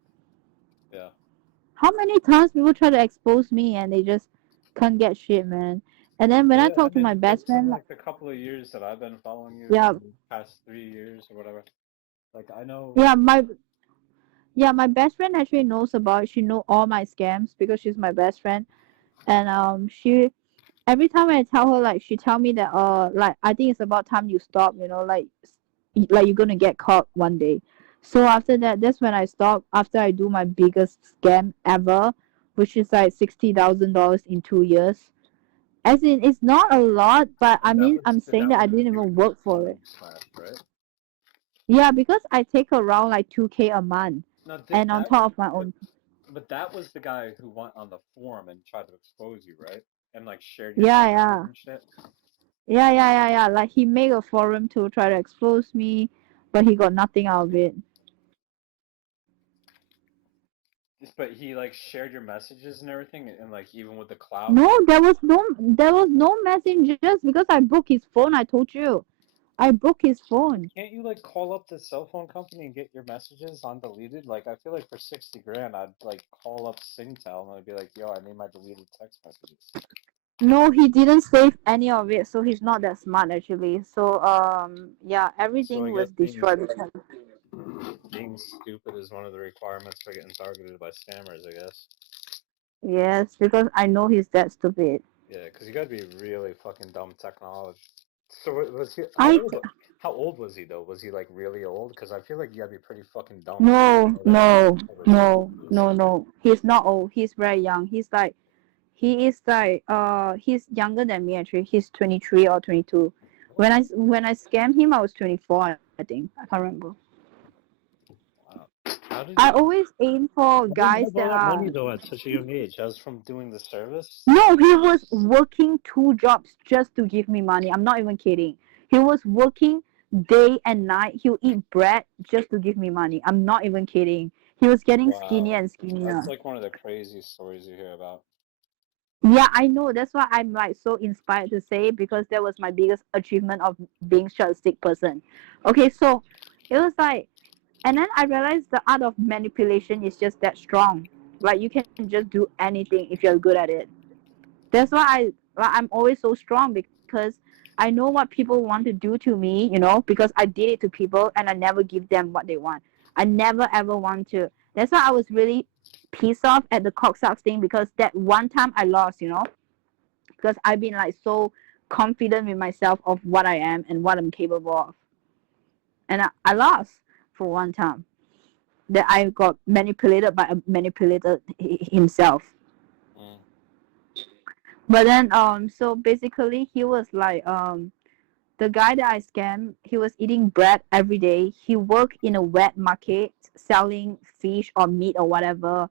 yeah. How many times people try to expose me and they just can't get shit, man. And then when I Yeah, I talk to mean my it's best been friend, like, like the couple of years that I've been following you, yeah, the past 3 years or whatever. Like I know yeah, my best friend actually knows about it. She know all my scams because she's my best friend. And she every time I tell her, like, she tell me that like, I think it's about time you stop, like you're gonna get caught one day. So after that, that's when I stop. After I do my biggest scam ever, which is like $60,000 in 2 years. As in, it's not a lot, but I and that mean, was I'm the saying that I network didn't even work for it. you smashed, right? Yeah, because I take around like 2K a month, No, and on that was top of my but own. but that was the guy who went on the forum and tried to expose you, right? And like shared your Yeah, messages yeah, and shit. yeah. Like, he made a forum to try to expose me, but he got nothing out of it. But he like shared your messages and everything, and like even with the clout. No, there was no messengers because I broke his phone. I told you, I broke his phone. Can't you like call up the cell phone company and get your messages undeleted? Like I feel like for 60 grand, I'd like call up Singtel and I'd be like, "Yo, I need my deleted text messages." No, he didn't save any of it, so he's not that smart actually. So yeah, So I everything guess was destroyed because. being stupid is one of the requirements for getting targeted by scammers, I guess. Yes, because I know he's that stupid. Yeah, because you gotta be really fucking dumb technology. So was he? I How old was he though? Was he like really old? Because I feel like you gotta be pretty fucking dumb to no know that you no ever no this. no no. He's not old. He's very young. He's younger than me actually. He's 23 or 22. When I scammed him, I was 24. I think I can't remember. Wow. How did I you? always aim for How did you guys have all that that are. money though at such a young age? Just from doing the service? No, he was working two jobs just to give me money. I'm not even kidding. He was working day and night. He'll eat bread just to give me money. I'm not even kidding. He was getting skinnier Wow. and skinnier. That's like one of the craziest stories you hear about. Yeah, I know. That's why I'm like so inspired to say it because that was my biggest achievement of being such a sick person. Okay, so it was like, and then I realized the art of manipulation is just that strong. Like, you can just do anything if you're good at it. That's why I'm always so strong because I know what people want to do to me, because I did it to people and I never give them what they want. I never ever want to. That's why I was really pissed off at the cooksux thing because that one time I lost, because I've been like so confident with myself of what I am and what I'm capable of. And I lost for one time. That I got manipulated by a manipulator himself. Mm. But then so basically he was like the guy that I scammed, he was eating bread every day. He worked in a wet market selling fish or meat or whatever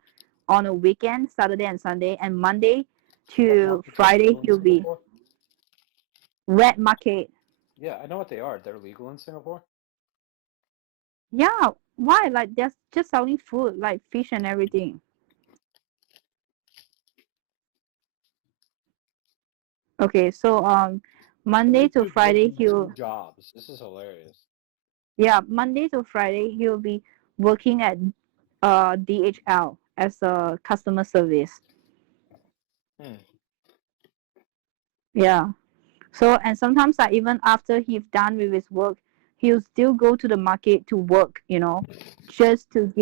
on a weekend, Saturday and Sunday, and Monday Wet to markets are Friday legal in he'll be Singapore? wet market. Yeah, I know what they are. They're legal in Singapore? Yeah, why? Like, they're just selling food, like fish and everything. Okay, so So Monday this to dude's Friday working two he'll jobs. This is hilarious. yeah, Monday to Friday he'll be working at DHL as a customer service. Hmm. Yeah. So, and sometimes like even after he's done with his work, he'll still go to the market to work, just to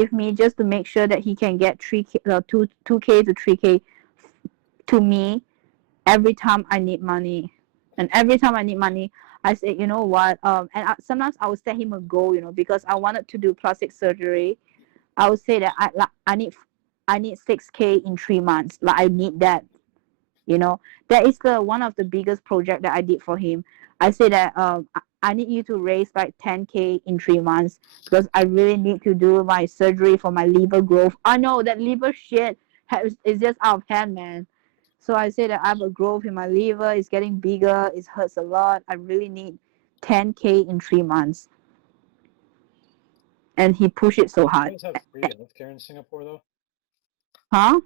make sure that he can get 3K, 2K to 3K to me every time I need money. And every time I need money, I say, you know what? And sometimes I will set him a goal, because I wanted to do plastic surgery. I would say that I need 6K in 3 months. Like, I need that. That is the one of the biggest project that I did for him. I say that I need you to raise like 10K in 3 months because I really need to do my surgery for my liver growth. I know that liver shit is just out of hand, man. So I say that I have a growth in my liver. It's getting bigger. It hurts a lot. I really need 10K in 3 months. And he pushed it so You hard. guys have free healthcare in Singapore, though? Huh?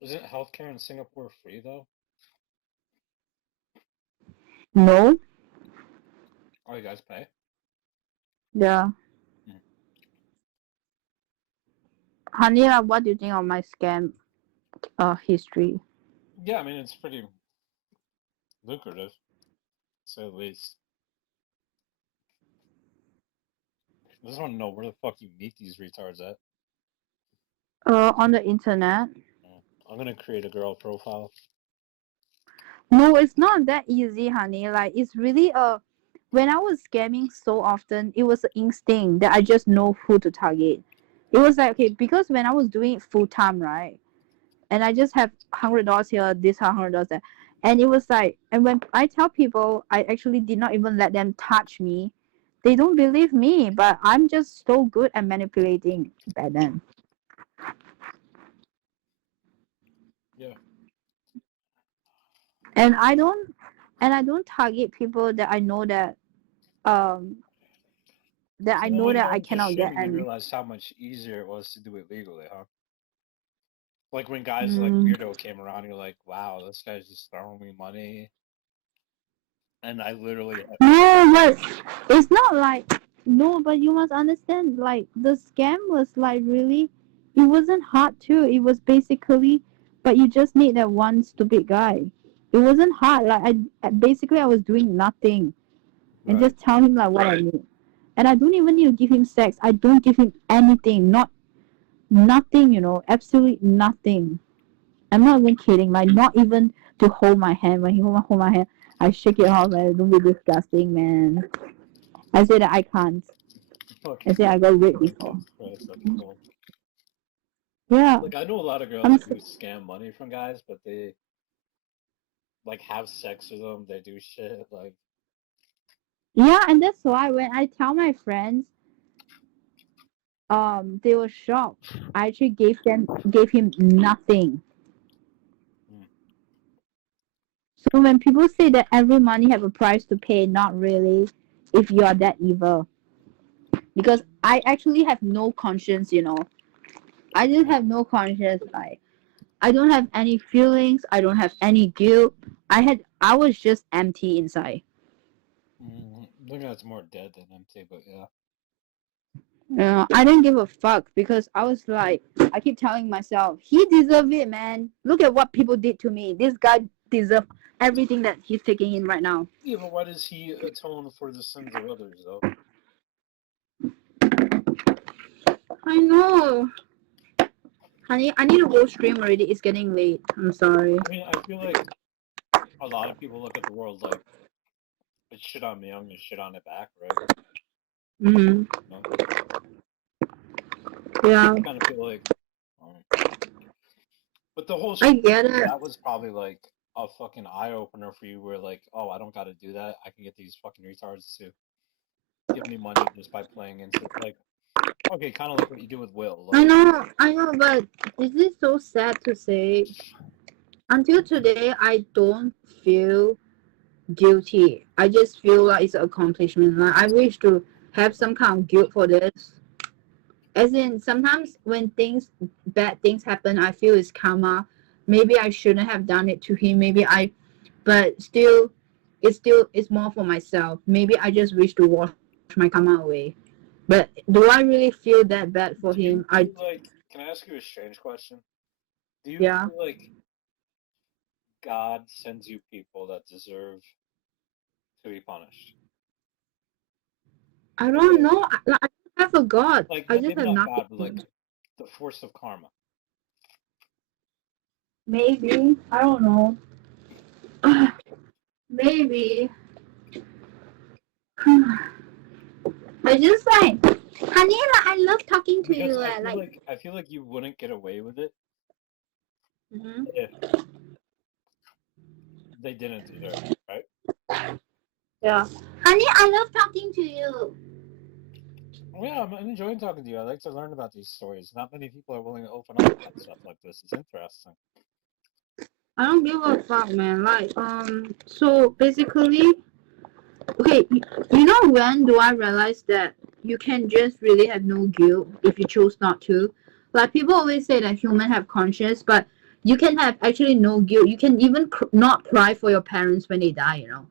Isn't healthcare in Singapore free, though? No. Oh, you guys pay? Yeah. Hmm. Hanila, what do you think of my scam history? Yeah, I mean, it's pretty lucrative, to say the least. I just want to know where the fuck you meet these retards at. On the internet. I'm gonna create a girl profile. No, it's not that easy, honey. Like it's really when I was scamming so often, it was an instinct that I just know who to target. It was like okay, because when I was doing it full time, right? And I just have $100 here, this $100 there. And it was like and when I tell people I actually did not even let them touch me, they don't believe me, but I'm just so good at manipulating back then. Yeah. And I don't target people that I know um that I Going to cannot get streaming, you any. realize how much easier it was to do it legally, huh? Like when guys like Mm. Weirdo came around, you're like, wow, this guy's just throwing me money. And I literally had No, but it's not like no, but you must understand. Like the scam was like really, it wasn't hard too. It was basically, but you just need that one stupid guy. It wasn't hard. Like basically I was doing nothing and right. just tell him like what I need, and I don't even need to give him sex. I don't give him anything. Not nothing. Absolutely nothing. I'm not even kidding. Like not even to hold my hand. When he hold my hand, I shake it off. Like don't be disgusting, man. I say that I can't. I say I got raped before. Christ, that's cool. Yeah, Like I know a lot of girls I'm. that do scam money from guys, but they like have sex with them. They do shit like Yeah, and that's why when I tell my friends, they were shocked. I actually gave him nothing. mm, So when people say that every money have a price to pay, not really. If you are that evil, because I actually have no conscience. I just have no conscience. Like I don't have any feelings. I don't have any guilt. I was just empty inside. I think that's more dead than empty, but yeah. I didn't give a fuck because I was like, I keep telling myself, he deserved it, man. Look at what people did to me. This guy deserves everything that he's taking in right now. Yeah, but why does he atone for the sins of others though? I know. Honey, I need to go stream already. It's getting late. I'm sorry. I mean, I feel like a lot of people look at the world like it's shit on me, I'm gonna shit on it back, right? Mm-hmm. No? Yeah. I kind of feel like, but the whole I shit, get it. that was probably like a fucking eye opener for you, where like, oh, I don't got to do that. I can get these fucking retards to give me money just by playing into like, okay, kind of like what you do with Will. Like, I know, but is this so sad to say? Until today, I don't feel guilty. I just feel like it's an accomplishment. Like I wish to have some kind of guilt for this. As in, sometimes when bad things happen, I feel it's karma. Maybe I shouldn't have done it to him. But it's more for myself. Maybe I just wish to wash my karma away. But do I really feel that bad for do you him? feel like? Can I ask you a strange question? Do you Yeah. feel like God sends you people that deserve to be punished? I don't know. I don't have a God. Like, I just maybe have not nothing. God, but like the force of karma. Maybe. I don't know. Maybe. I just like, Hanila, I love talking to Because you. I feel like you wouldn't get away with it Mhm. if they didn't deserve, right? Yeah. Honey, I love talking to you. Yeah, I'm enjoying talking to you. I like to learn about these stories. Not many people are willing to open up about stuff like this. It's interesting. I don't give a fuck, man. Like, so basically, okay, you know when do I realize that you can just really have no guilt if you choose not to? Like, people always say that humans have conscience, but you can have actually no guilt. You can even not cry for your parents when they die, you know?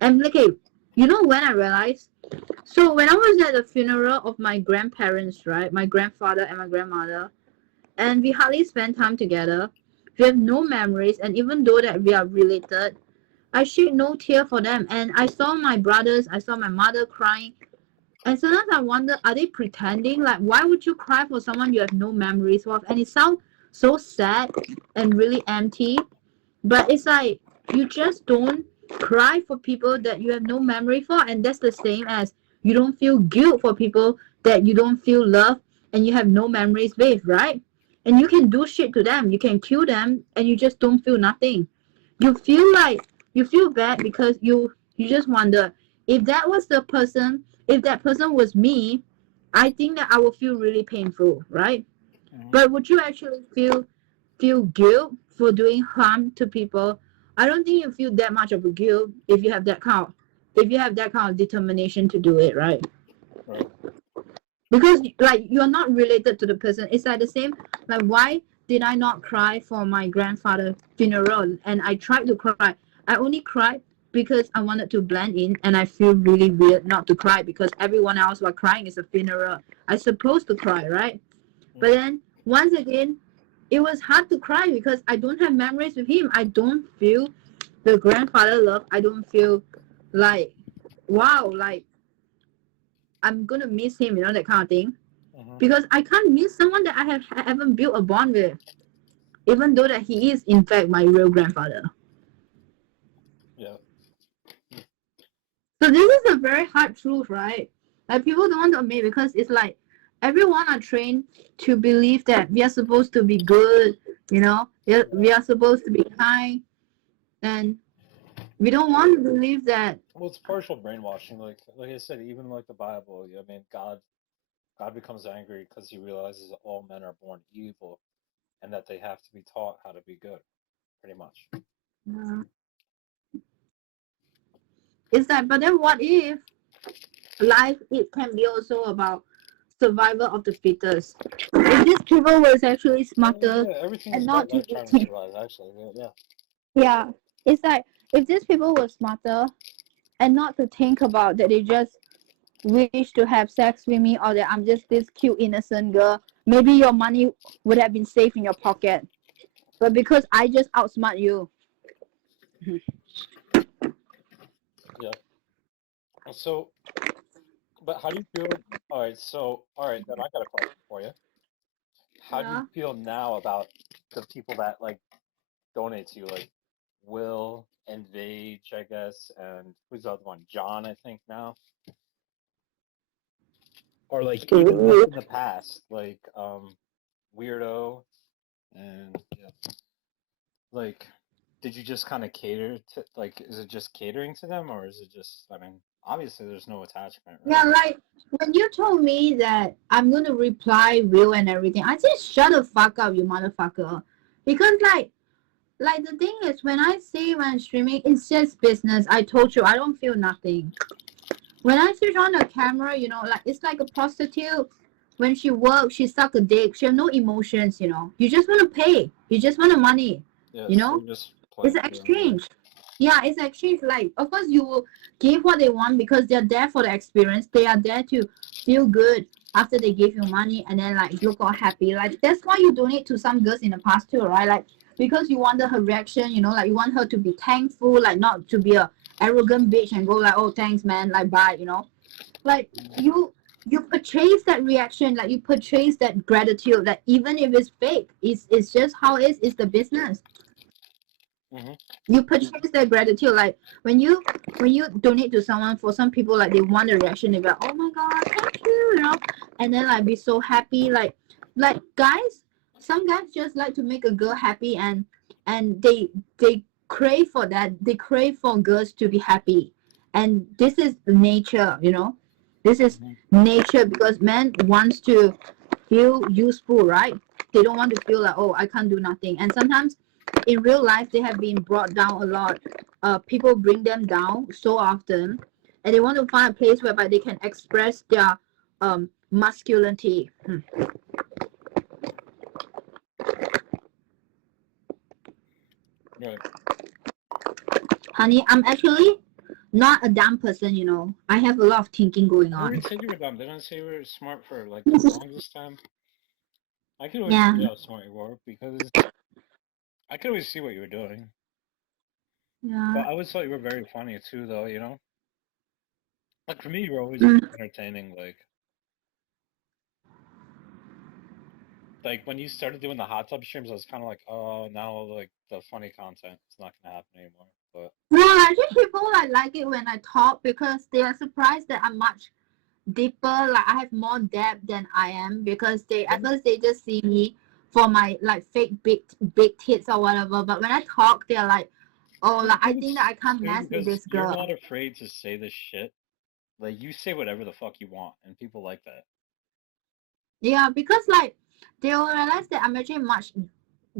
And, like, okay, you know when I realized? So, when I was at the funeral of my grandparents, right? My grandfather and my grandmother, and we hardly spend time together. We have no memories, and even though that we are related, I shed no tear for them. And I saw my brothers, I saw my mother crying. And sometimes I wonder, are they pretending? Like, why would you cry for someone you have no memories of? And it sounds so sad and really empty. But it's like, you just don't cry for people that you have no memory for. And that's the same as you don't feel guilt for people that you don't feel love and you have no memories with, right? And you can do shit to them. You can kill them and you just don't feel nothing. You feel like you feel bad because you just wonder if that was the person, if that person was me, I think that I would feel really painful, right? Mm-hmm. But would you actually feel guilt for doing harm to people? I don't think you feel that much of a guilt if you have that kind of determination to do it, right? Right. Because like you're not related to the person. It's like the same. Like, why did I not cry for my grandfather's funeral? And I tried to cry. I only cried because I wanted to blend in, and I feel really weird not to cry because everyone else was crying. It's a funeral. I'm supposed to cry, right? But then once again, it was hard to cry because I don't have memories with him. I don't feel the grandfather love. I don't feel like, wow, like I'm gonna miss him, you know, that kind of thing. Mm-hmm. Because I can't miss someone that haven't built a bond with, even though that he is in fact my real grandfather. Yeah. So this is a very hard truth, right? Like, people don't want to admit because it's like everyone are trained to believe that we are supposed to be good, you know, we are supposed to be kind, and we don't want to believe that. Well, it's partial brainwashing. Like I said, even like the Bible. I mean, God becomes angry because he realizes that all men are born evil, and that they have to be taught how to be good. Pretty much. It's like, but then what if life, it can be also about survival of the fittest? If these people was actually smarter Yeah, everything and is not about to life trying to think, survive. Actually, yeah. yeah, it's like if these people were smarter and not to think about that they just wish to have sex with me or that I'm just this cute innocent girl, maybe your money would have been safe in your pocket. But because I just outsmart you. Yeah. So, but how do you feel? All right. So, all right. Then I got a question for you. How do you Yeah. feel now about the people that like donate to you, like Will and Vage, I guess, and who's the other one? John, I think now, or like even like in the past, like Weirdo, and yeah, like, did you just kind of cater to like? Is it just catering to them, or is it just? I mean, obviously there's no attachment, right? Yeah, like when you told me that I'm gonna reply Will and everything, I just shut the fuck up, you motherfucker. Because like the thing is, when I say when I'm streaming, it's just business. I told you I don't feel nothing. When I switch on the camera, you know, like it's like a prostitute. When she works, she suck a dick. She have no emotions, you know. You just want to pay. You just want the money, Yeah, you so know. just It's playing an for them. Yeah. exchange. Yeah, it's an exchange. Like, of course, you will give what they want because they're there for the experience. They are there to feel good after they give you money and then like look all happy. Like, that's why you donate to some girls in the past too, right? Like, because you wanted her reaction, you know, like you want her to be thankful, like not to be a arrogant bitch and go like, oh, thanks, man, like bye, you know. Like, you purchase that reaction, like you purchase that gratitude, like even if it's fake, it's just how it is. It's the business. Mm-hmm. You purchase that gratitude. Like when you donate to someone, for some people, like they want a reaction, they're like, oh my god, thank you, you know, and then like be so happy. Like guys, some guys just like to make a girl happy, and they crave for that. They crave for girls to be happy, and this is nature, you know. This is nature because man wants to feel useful, right? They don't want to feel like, oh, I can't do nothing. And sometimes in real life they have been brought down a lot. People bring them down so often, and they want to find a place whereby they can express their masculinity. Right. Honey, I'm actually not a dumb person, you know. I have a lot of thinking going I never on. said you were dumb. Didn't I say you were smart for like the longest time? I could always Yeah. see how smart you were because I could always see what you were doing. Yeah. But I always thought you were very funny too, though. You know, like for me, you were always entertaining. Like when you started doing the hot tub streams, I was kind of like, oh, now like the funny content is not gonna happen anymore. But No, actually people like it when I talk because they are surprised that I'm much deeper, like I have more depth than I am, because they at first they just see me for my like fake big tits or whatever, but when I talk they're like, oh, like I think that I can't mess with because this you're girl. not afraid to say this shit. Like you say whatever the fuck you want, and people like that. Yeah, because like they will realize that I'm actually much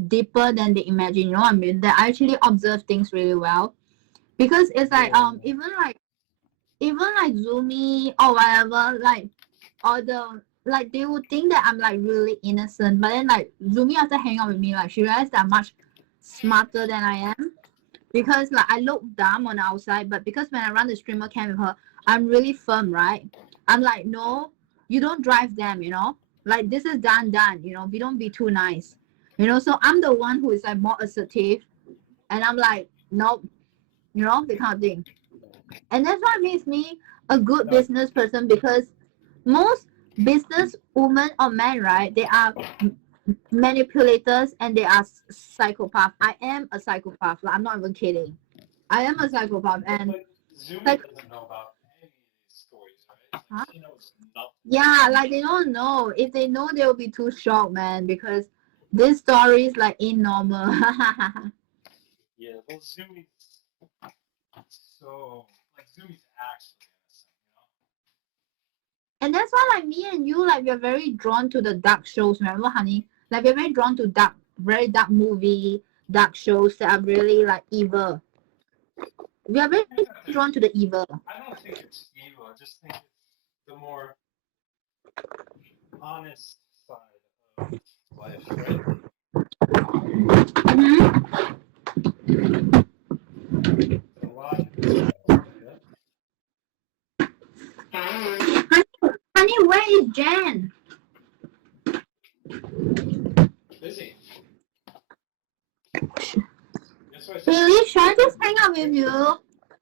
deeper than they imagine, you know what I mean? That I actually observe things really well. Because it's like even like Zoomy or whatever, like or the like they would think that I'm like really innocent, but then like Zoomy after hanging out with me, like she realized that I'm much smarter than I am. Because like I look dumb on the outside, but because when I run the streamer cam with her, I'm really firm, right? I'm like, no, you don't drive them, you know? Like this is done, you know, we don't be too nice. You know, so I'm the one who is like more assertive, and I'm like, nope, you know, the kind of thing. And that's what makes me a good business person, because most business women or men, right, they are manipulators and they are psychopaths. I am a psychopath. Like, I'm not even kidding. I am a psychopath, and Zoomy like, doesn't know about any of these stories, right? huh? She knows nothing. Yeah, like they don't know. If they know, they'll be too shocked, man, because this story is like normal. Yeah, well, Zoomy's so like Zoomy's actually innocent, you know. And that's why, like me and you, like we're very drawn to the dark shows. Remember, honey? Like we're very drawn to dark, very dark movie, dark shows that are really like evil. We are very drawn to the evil. I don't think it's evil. I just think it's the more honest side of life, right? A lot of this stuff, Honey, where is Jen? busy. That's why I said. Really? Should I just hang out with you?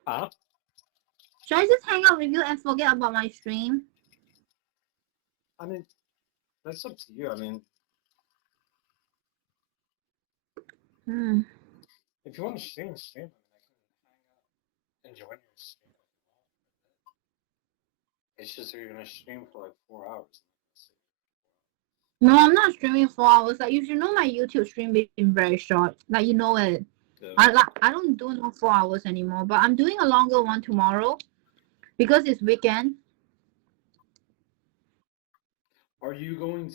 Huh? Should I just hang out with you and forget about my stream? I mean, that's up to you. I mean, if you want to stream, stream. I mean, I can hang out, enjoy your stream if you want. It's just that you're gonna stream for like 4 hours. No, I'm not streaming 4 hours. Like, you should know my YouTube stream being very short. Like, you know it. I don't do no 4 hours anymore, but I'm doing a longer one tomorrow because it's weekend. Are you going